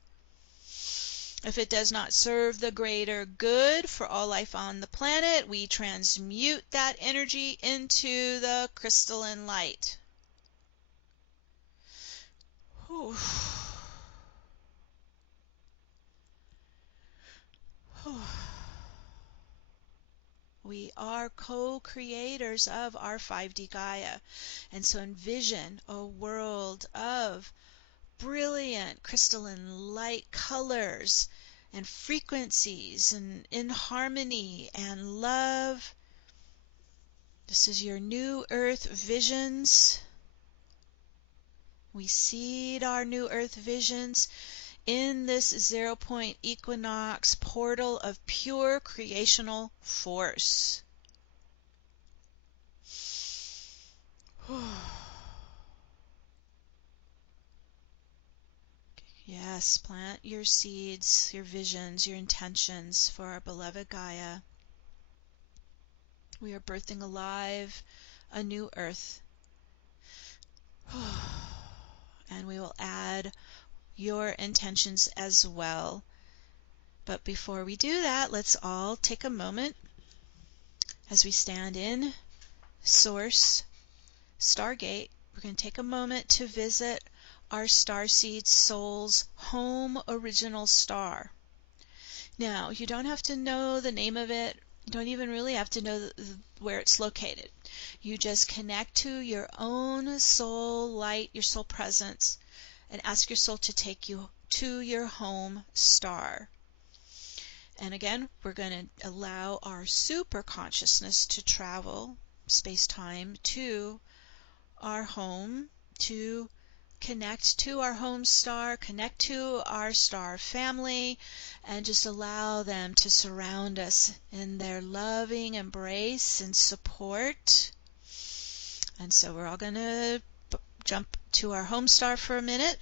If it does not serve the greater good for all life on the planet, we transmute that energy into the crystalline light. Whew. Whew. We are co-creators of our 5D Gaia, and so envision a world of brilliant crystalline light colors and frequencies and in harmony and love. This is your new earth visions. We seed our new earth visions in this 0 point equinox portal of pure creational force. Yes, plant your seeds, your visions, your intentions for our beloved Gaia. We are birthing alive a new earth. And we will add your intentions as well. But before we do that, let's all take a moment as we stand in Source Stargate. We're going to take a moment to visit our starseed soul's home original star. Now, you don't have to know the name of it. You don't even really have to know where it's located. You just connect to your own soul light, your soul presence, and ask your soul to take you to your home star. And again, we're going to allow our super consciousness to travel space-time to our home, to connect to our home star, connect to our star family, and just allow them to surround us in their loving embrace and support. And so we're all going to jump to our home star for a minute.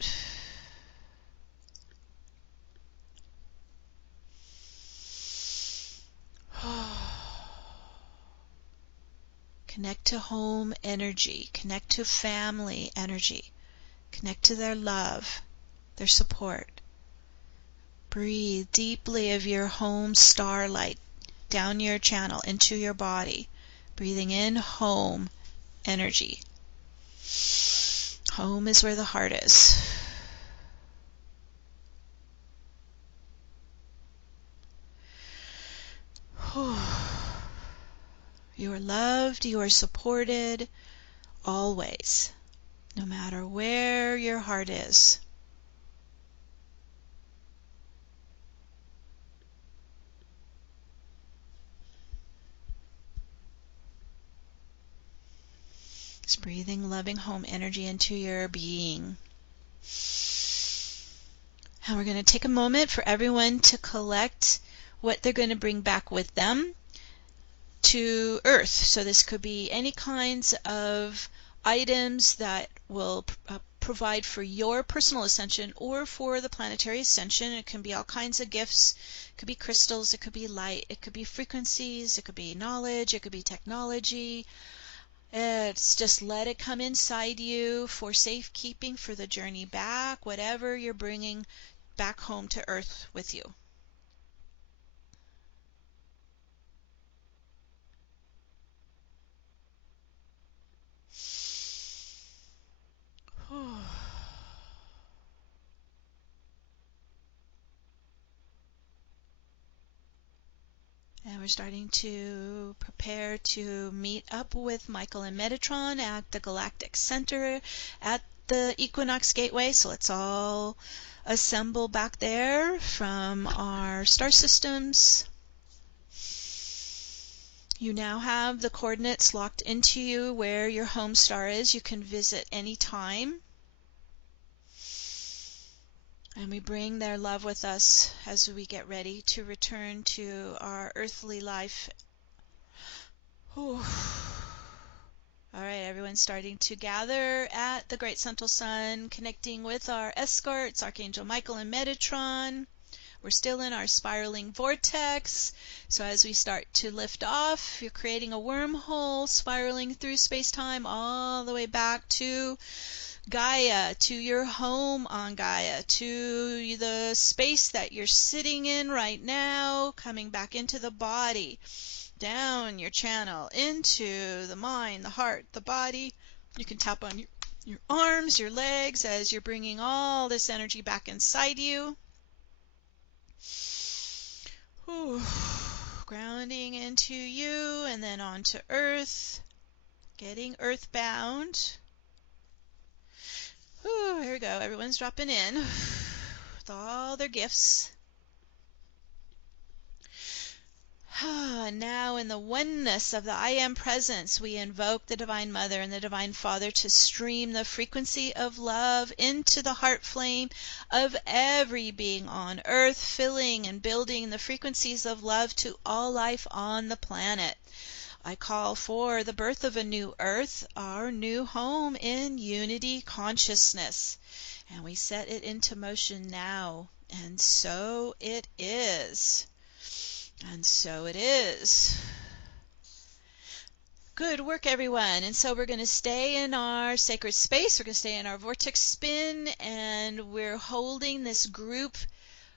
Connect to home energy. Connect to family energy. Connect to their love, their support. Breathe deeply of your home starlight down your channel into your body. Breathing in home energy. Home is where the heart is. You are loved, you are supported, always, no matter where your heart is. Just breathing loving home energy into your being. And we're going to take a moment for everyone to collect what they're going to bring back with them to Earth. So this could be any kinds of items that will provide for your personal ascension or for the planetary ascension. It can be all kinds of gifts. It could be crystals, it could be light, it could be frequencies, it could be knowledge, it could be technology. It's just let it come inside you for safekeeping, for the journey back, whatever you're bringing back home to Earth with you. And we're starting to prepare to meet up with Michael and Metatron at the Galactic Center at the Equinox Gateway. So let's all assemble back there from our star systems. You now have the coordinates locked into you where your home star is. You can visit anytime. And we bring their love with us as we get ready to return to our earthly life. Whew. All right, everyone's starting to gather at the Great Central Sun, connecting with our escorts, Archangel Michael and Metatron. We're still in our spiraling vortex. So as we start to lift off, you're creating a wormhole, spiraling through space-time all the way back to Gaia, to your home on Gaia, to the space that you're sitting in right now, coming back into the body, down your channel, into the mind, the heart, the body. You can tap on your arms, your legs, as you're bringing all this energy back inside you. Whew. Grounding into you and then onto Earth, getting earthbound. Whew, here we go. Everyone's dropping in with all their gifts. Now in the oneness of the I Am Presence, we invoke the Divine Mother and the Divine Father to stream the frequency of love into the heart flame of every being on Earth, filling and building the frequencies of love to all life on the planet. I call for the birth of a new Earth, our new home in unity consciousness. And we set it into motion now. And so it is. And so it is. Good work, everyone. And so we're going to stay in our sacred space. We're going to stay in our vortex spin. And we're holding this group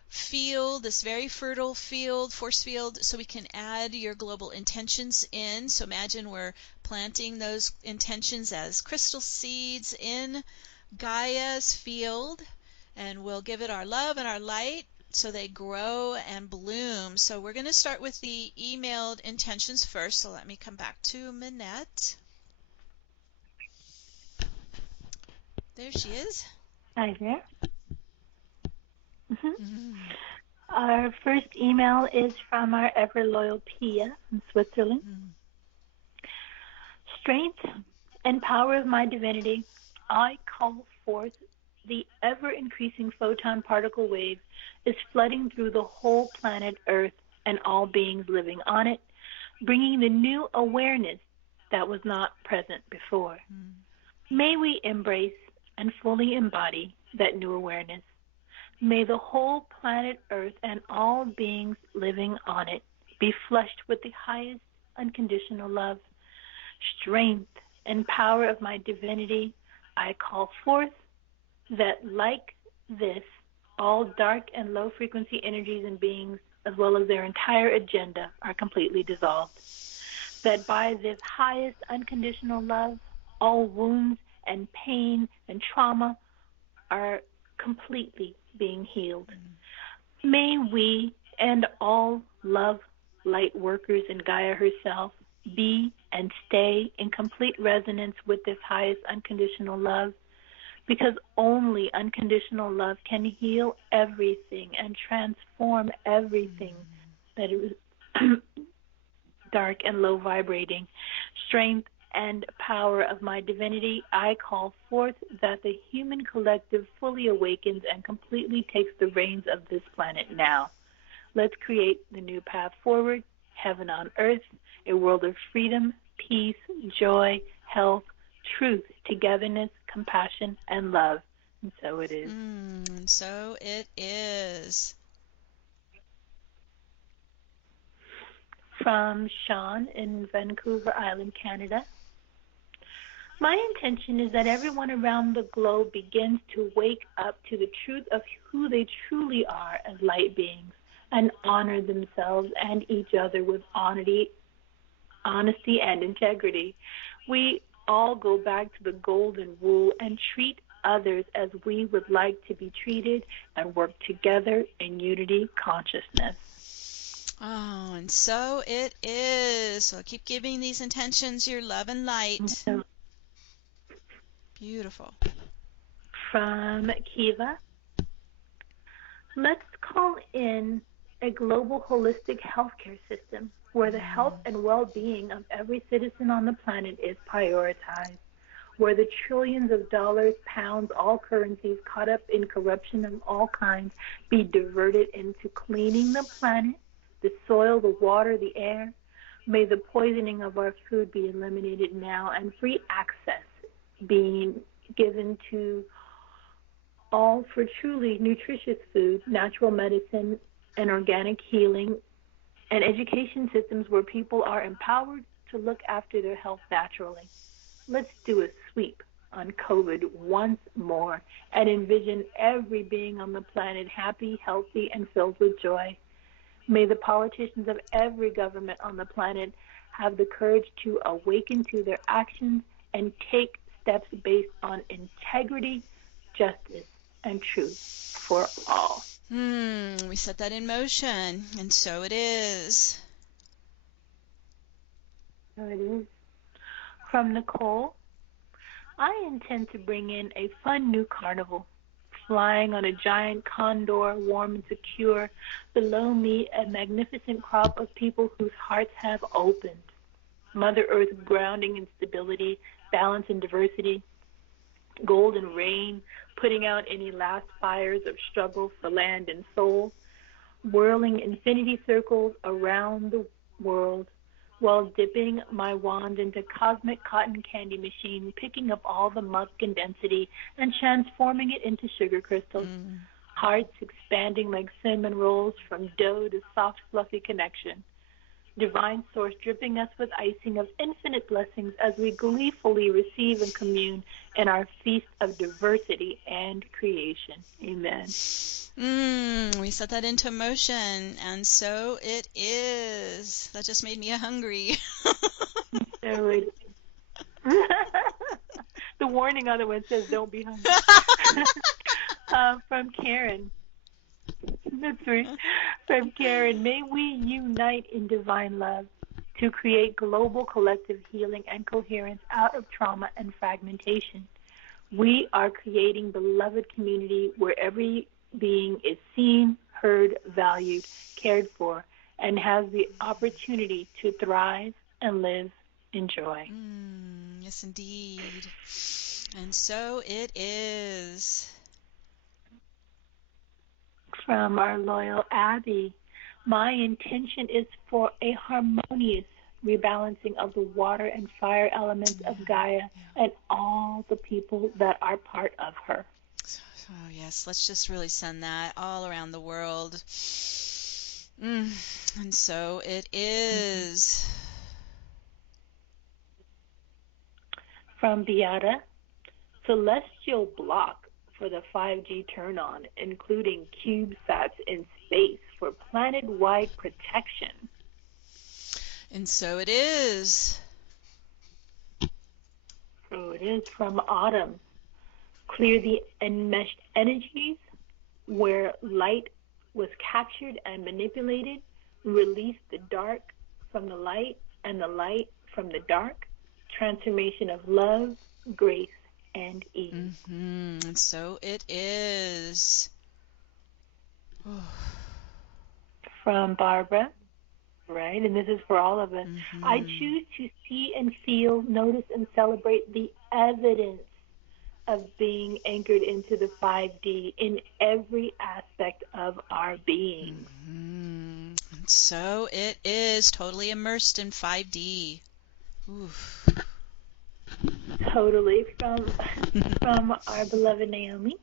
field, this very fertile field, force field, so we can add your global intentions in. So imagine we're planting those intentions as crystal seeds in Gaia's field. And we'll give it our love and our light, so they grow and bloom. So we're going to start with the emailed intentions first. So let me come back to Minette. There she is. Hi there. Our first email is from our ever loyal Pia from Switzerland. Strength and power of my divinity, I call forth the ever-increasing photon particle wave is flooding through the whole planet Earth and all beings living on it, bringing the new awareness that was not present before. May we embrace and fully embody that new awareness. May the whole planet Earth and all beings living on it be flushed with the highest unconditional love. strength, and power of my divinity, I call forth that like this, all dark and low frequency energies and beings, as well as their entire agenda, are completely dissolved. That by this highest unconditional love, all wounds and pain and trauma are completely being healed. May we and all love light workers and Gaia herself be and stay in complete resonance with this highest unconditional love, because only unconditional love can heal everything and transform everything that is dark and low vibrating. Strength and power of my divinity, I call forth that the human collective fully awakens and completely takes the reins of this planet now. Let's create the new path forward, heaven on earth, a world of freedom, peace, joy, health, truth, togetherness, compassion, and love. And so it is. And so it is. From Sean in Vancouver Island, Canada. My intention is that everyone around the globe begins to wake up to the truth of who they truly are as light beings and honor themselves and each other with honesty and integrity. We all go back to the golden rule and treat others as we would like to be treated and work together in unity consciousness. Oh, and so it is. So keep giving these intentions your love and light. Beautiful. From Kiva, let's call in a global holistic healthcare system where the health and well-being of every citizen on the planet is prioritized, where the trillions of dollars, pounds, all currencies caught up in corruption of all kinds be diverted into cleaning the planet, the soil, the water, the air. May the poisoning of our food be eliminated now and free access being given to all for truly nutritious food, natural medicine, and organic healing, and education systems where people are empowered to look after their health naturally. Let's do a sweep on COVID once more and envision every being on the planet happy, healthy, and filled with joy. May the politicians of every government on the planet have the courage to awaken to their actions and take steps based on integrity, justice, and truth for all. We set that in motion, and so it is. So it is. From Nicole, I intend to bring in a fun new carnival, flying on a giant condor, warm and secure. Below me, a magnificent crop of people whose hearts have opened. Mother Earth grounding in stability, balance and diversity. Golden rain, putting out any last fires of struggle for land and soul. Whirling infinity circles around the world, while dipping my wand into cosmic cotton candy machine, picking up all the muck and density and transforming it into sugar crystals. Hearts expanding like cinnamon rolls from dough to soft, fluffy connection. Divine source dripping us with icing of infinite blessings as we gleefully receive and commune in our feast of diversity and creation. Amen. We set that into motion, and so it is. That just made me hungry. So it, the warning other one says, don't be hungry. From Karen. That's right. From Karen, may we unite in divine love to create global collective healing and coherence out of trauma and fragmentation. We are creating beloved community where every being is seen, heard, valued, cared for, and has the opportunity to thrive and live in joy. Yes, indeed. And so it is. From our loyal Abby, my intention is for a harmonious rebalancing of the water and fire elements of Gaia and all the people that are part of her. Oh, yes, let's just really send that all around the world. And so it is. From Beata, celestial block for the 5G turn-on, including CubeSats in space for planet-wide protection. And so it is. So it is. From Autumn, clear the enmeshed energies where light was captured and manipulated, release the dark from the light and the light from the dark, transformation of love, grace, and ease. And so it is. From Barbara, right? And this is for all of us. I choose to see and feel, notice, and celebrate the evidence of being anchored into the 5D in every aspect of our being. So it is totally immersed in 5D. Oof. Totally. From our beloved Naomi.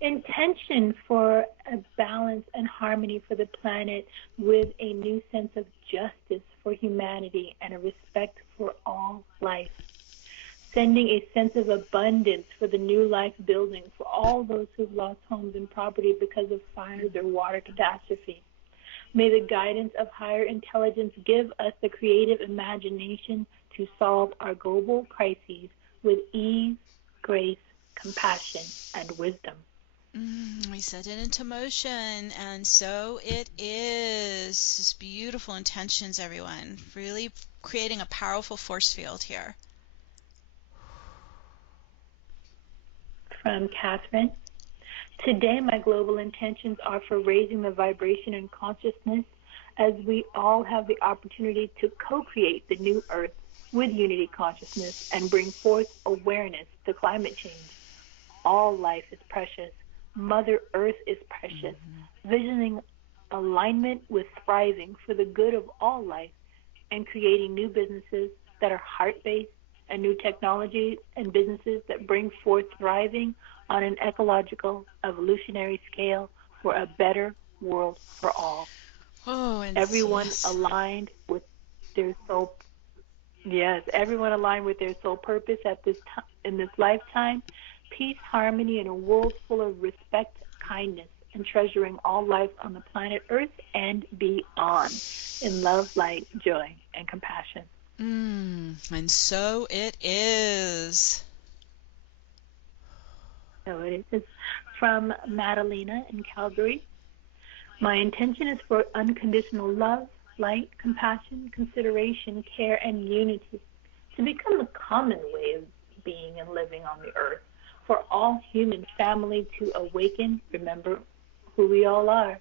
Intention for a balance and harmony for the planet with a new sense of justice for humanity and a respect for all life. Sending a sense of abundance for the new life building for all those who've lost homes and property because of fires or water catastrophe. May the guidance of higher intelligence give us the creative imagination to solve our global crises with ease, grace, compassion, and wisdom. We set it into motion, and so it is. Just beautiful intentions, everyone. Really creating a powerful force field here. From Catherine. Today, my global intentions are for raising the vibration and consciousness as we all have the opportunity to co-create the new earth with unity consciousness and bring forth awareness to climate change. All life is precious. Mother Earth is precious. Visioning alignment with thriving for the good of all life and creating new businesses that are heart-based and new technologies and businesses that bring forth thriving on an ecological, evolutionary scale for a better world for all. Everyone aligned with their soul. Yes, everyone aligned with their soul purpose at this time, in this lifetime. Peace, harmony, and a world full of respect, kindness, and treasuring all life on the planet Earth and beyond, in love, light, joy, and compassion. And so it is. So it is. From Madalena in Calgary. My intention is for unconditional love, light, compassion, consideration, care, and unity to become the common way of being and living on the earth. For all human family to awaken, remember who we all are,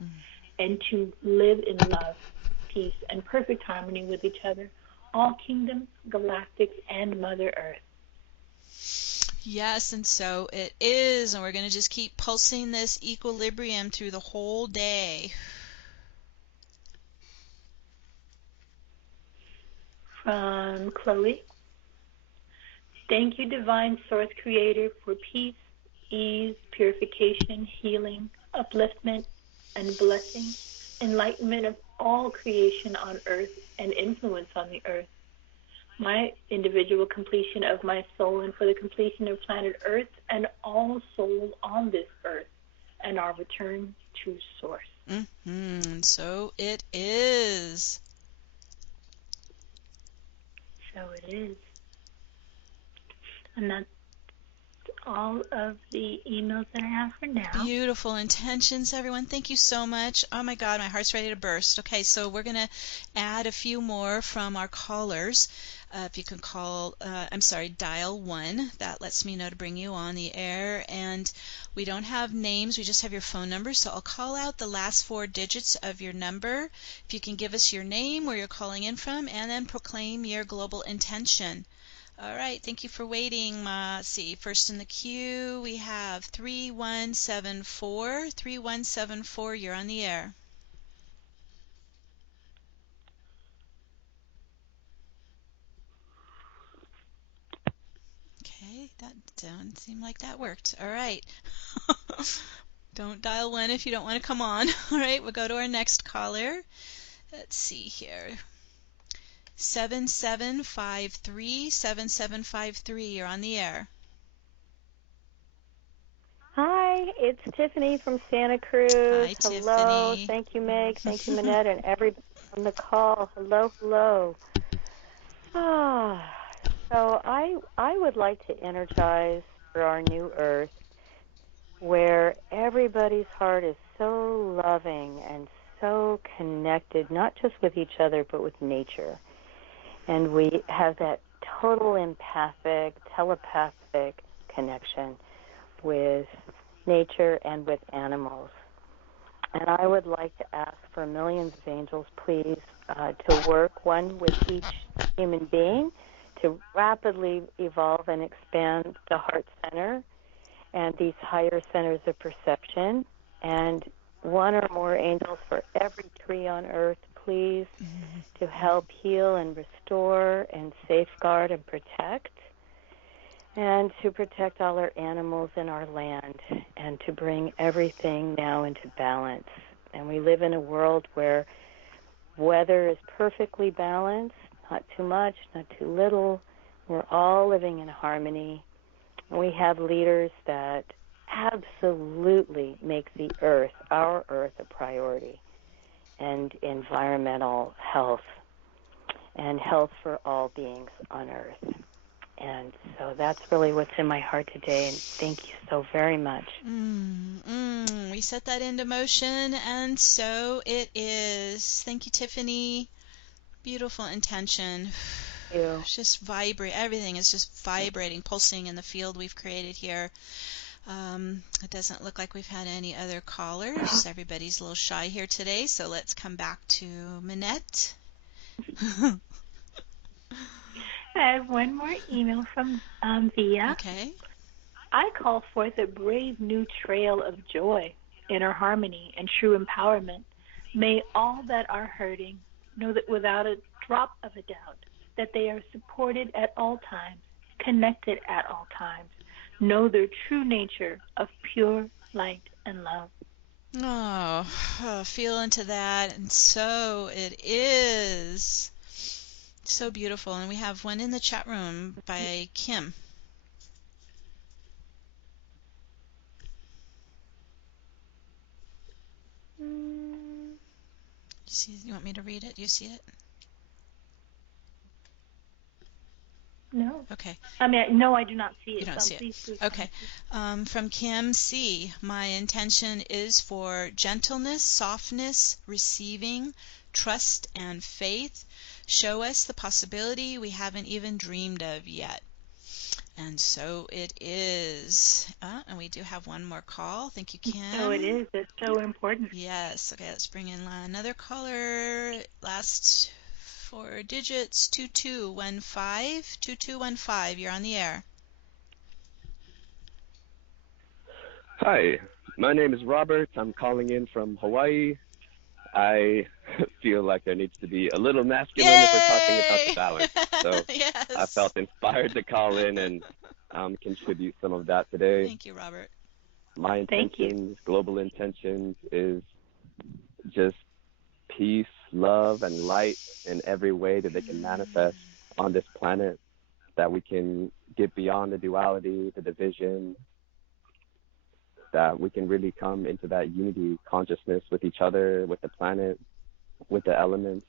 and to live in love, peace, and perfect harmony with each other, all kingdoms, galactics, and Mother Earth. Yes, and so it is, and we're going to just keep pulsing this equilibrium through the whole day. From Chloe. Thank you, Divine Source Creator, for peace, ease, purification, healing, upliftment, and blessing, enlightenment of all creation on earth and influence on the earth. My individual completion of my soul and for the completion of planet Earth and all souls on this earth and our return to Source. And so it is. So it is. And that's all of the emails that I have for now. Beautiful intentions, everyone. Thank you so much. Oh my God, my heart's ready to burst. Okay, so we're going to add a few more from our callers. If you can dial 1. That lets me know to bring you on the air. And we don't have names, we just have your phone number. So I'll call out the last 4 digits of your number. If you can give us your name, where you're calling in from, and then proclaim your global intention. All right, thank you for waiting. Let's see, first in the queue we have 3174. 3174, you're on the air. Okay, that don't seem like that worked. All right. Don't dial 1 if you don't want to come on. All right, we'll go to our next caller. Let's see here. 7753. 7753, you're on the air. Hi, it's Tiffany from Santa Cruz. Hi, Hello. Tiffany. Thank you, Meg. Thank you, Manette, and everybody on the call. Hello, hello. So I would like to energize for our new Earth, where everybody's heart is so loving and so connected, not just with each other, but with nature. And we have that total empathic, telepathic connection with nature and with animals. And I would like to ask for millions of angels, please, to work, one with each human being, to rapidly evolve and expand the heart center and these higher centers of perception, and one or more angels for every tree on earth, please, to help heal and restore and safeguard and protect, and to protect all our animals in our land, and to bring everything now into balance. And we live in a world where weather is perfectly balanced, not too much, not too little. We're all living in harmony. And we have leaders that absolutely make the earth, our earth, a priority, and environmental health, and health for all beings on earth. And so that's really what's in my heart today, and thank you so very much. We set that into motion, and so it is. Thank you, Tiffany. Beautiful intention. Thank you. It's just vibrate. Everything is just vibrating, pulsing in the field we've created here. It doesn't look like we've had any other callers. Everybody's a little shy here today, so let's come back to Manette. I have one more email from Via. Okay. I call forth a brave new trail of joy, inner harmony, and true empowerment. May all that are hurting know that without a drop of a doubt that they are supported at all times, connected at all times, know their true nature of pure light and love. Oh, feel into that, and so it is. So beautiful. And we have one in the chat room by Kim. You want me to read it? You see it? No. Okay. I mean, no, I do not see it. You don't see please, it. Okay. From Kim C. My intention is for gentleness, softness, receiving, trust, and faith. Show us the possibility we haven't even dreamed of yet. And so it is. And we do have one more call. Thank you, Kim. So it is. It's so important. Yes. Okay, let's bring in another caller. Last four digits, 2215. 2215, you're on the air. Hi, my name is Robert. I'm calling in from Hawaii. I feel like there needs to be a little masculine if we're talking about the balance. So yes. I felt inspired to call in and contribute some of that today. Thank you, Robert. My intentions, global intentions, is just peace, love, and light in every way that they can manifest on this planet, that we can get beyond the duality, the division, that we can really come into that unity consciousness with each other, with the planet, with the elements.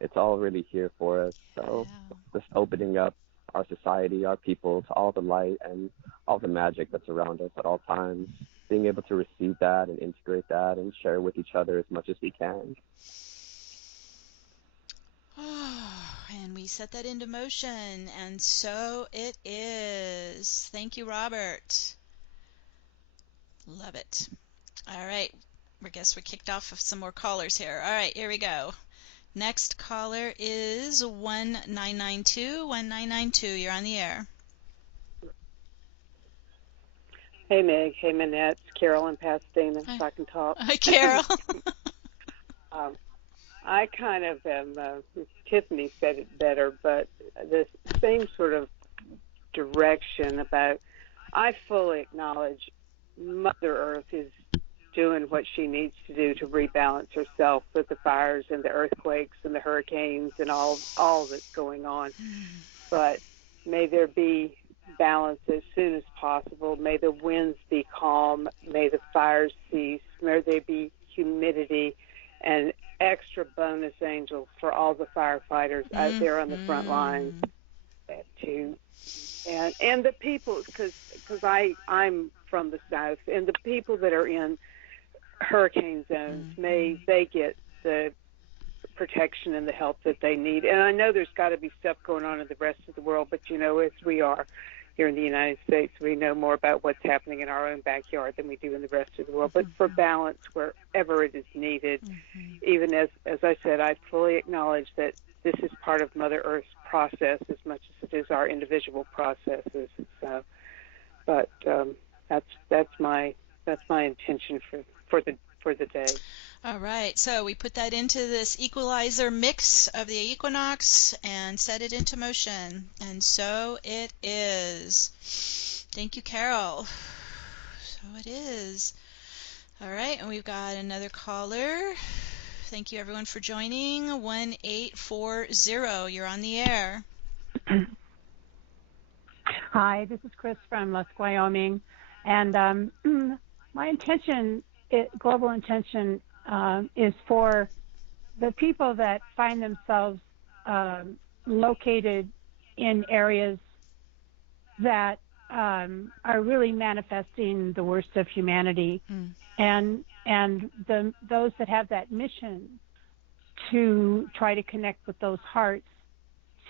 It's all really here for us. So just opening up our society, our people, to all the light and all the magic that's around us at all times, being able to receive that and integrate that and share with each other as much as we can. And we set that into motion, and so it is. Thank you, Robert. Love it. All right. I guess we kicked off with some more callers here. All right, here we go. Next caller is 1992. 1992, you're on the air. Hey, Meg. Hey, Manette. It's Carol in Pasadena, so I can talk. Hi, Carol. I kind of am, Tiffany said it better, but the same sort of direction about, I fully acknowledge Mother Earth is doing what she needs to do to rebalance herself with the fires and the earthquakes and the hurricanes and all that's going on. But may there be balance as soon as possible. May the winds be calm. May the fires cease. May there be humidity and extra bonus angels for all the firefighters out there on the front lines and the people, because I'm from the South, and the people that are in hurricane zones, may they get the protection and the help that they need. And I know there's got to be stuff going on in the rest of the world, but, as we are here in the United States, we know more about what's happening in our own backyard than we do in the rest of the world. But for balance, wherever it is needed, even as I said, I fully acknowledge that this is part of Mother Earth's process as much as it is our individual processes. So, but that's my intention for the day. All right, so we put that into this equalizer mix of the equinox and set it into motion, and so it is. Thank you, Carol. So it is. All right, and we've got another caller. Thank you, everyone, for joining. 1840, you're on the air. Hi, this is Chris from Lusk, Wyoming, and my intention, global intention, is for the people that find themselves located in areas that are really manifesting the worst of humanity, and those that have that mission to try to connect with those hearts,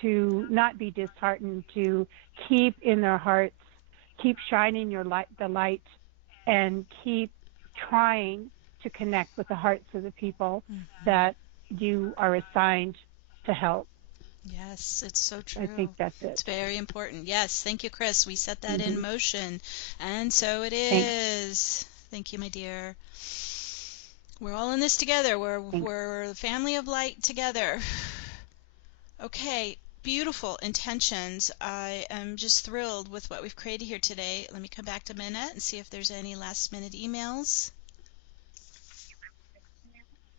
to not be disheartened, to keep in their hearts, keep shining the light, and keep trying to connect with the hearts of the people that you are assigned to help. Yes, it's so true. I think that's it. It's very important. Yes, thank you, Chris. We set that in motion, and so it is. Thanks. Thank you, my dear. We're all in this together. We're a family of light together. Okay, beautiful intentions. I am just thrilled with what we've created here today. Let me come back to Minette and see if there's any last-minute emails.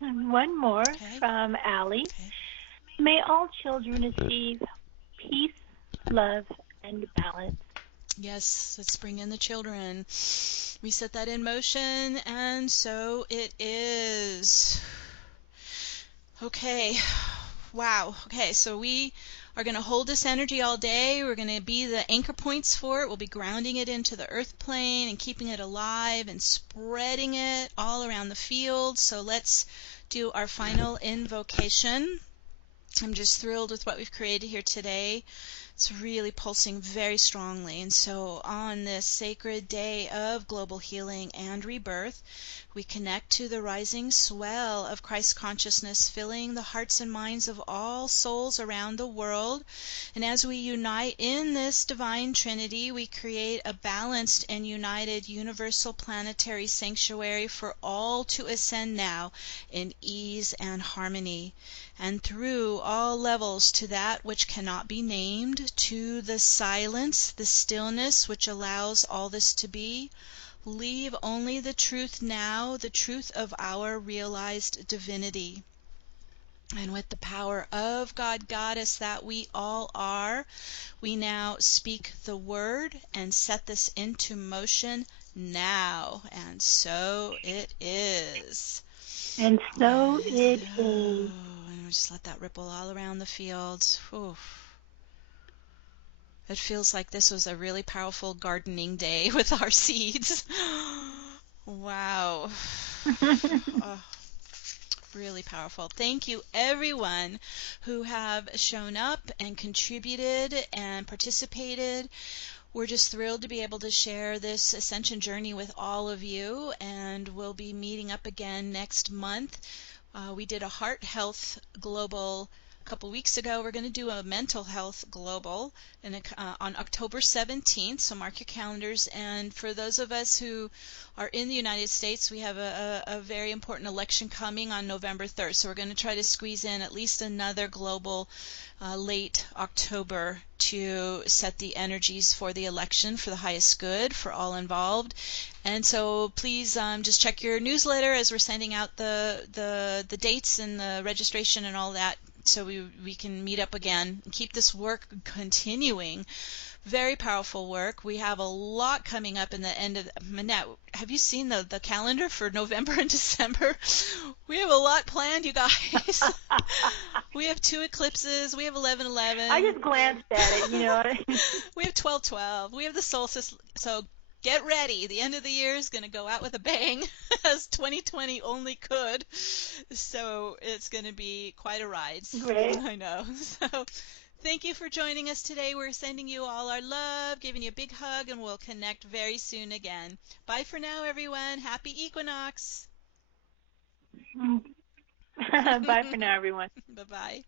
And one more from Allie. Okay. May all children receive peace, love, and balance. Yes, let's bring in the children. We set that in motion, and so it is. Okay. Wow. Okay, so we are going to hold this energy all day. We're going to be the anchor points for it. We'll be grounding it into the earth plane and keeping it alive and spreading it all around the field. So let's do our final invocation. I'm just thrilled with what we've created here today. It's really pulsing very strongly. And so on this sacred day of global healing and rebirth, we connect to the rising swell of Christ consciousness, filling the hearts and minds of all souls around the world. And as we unite in this divine trinity, we create a balanced and united universal planetary sanctuary for all to ascend now in ease and harmony, and through all levels to that which cannot be named, to the silence, the stillness which allows all this to be. Leave only the truth now, the truth of our realized divinity. And with the power of God, Goddess that we all are, we now speak the word and set this into motion now. And so it is. And so it is. And just let that ripple all around the field. Oof. It feels like this was a really powerful gardening day with our seeds. Wow. Oh, really powerful. Thank you, everyone who have shown up and contributed and participated. We're just thrilled to be able to share this ascension journey with all of you, and we'll be meeting up again next month. We did a heart health global a couple weeks ago. We're going to do a mental health global on October 17th, so mark your calendars. And for those of us who are in the United States, we have a very important election coming on November 3rd, so we're going to try to squeeze in at least another global late October to set the energies for the election for the highest good for all involved. And so please just check your newsletter as we're sending out the dates and the registration and all that, so we can meet up again and keep this work continuing. Very powerful work. We have a lot coming up in the end of Manette, have you seen the calendar for November and December? We have a lot planned, you guys. We have 2 eclipses. We have 11/11. I just glanced at it, you know. We have 12/12. We have the solstice. So get ready. The end of the year is going to go out with a bang, as 2020 only could. So it's going to be quite a ride. Great. I know. So thank you for joining us today. We're sending you all our love, giving you a big hug, and we'll connect very soon again. Bye for now, everyone. Happy Equinox. Bye for now, everyone. Bye-bye.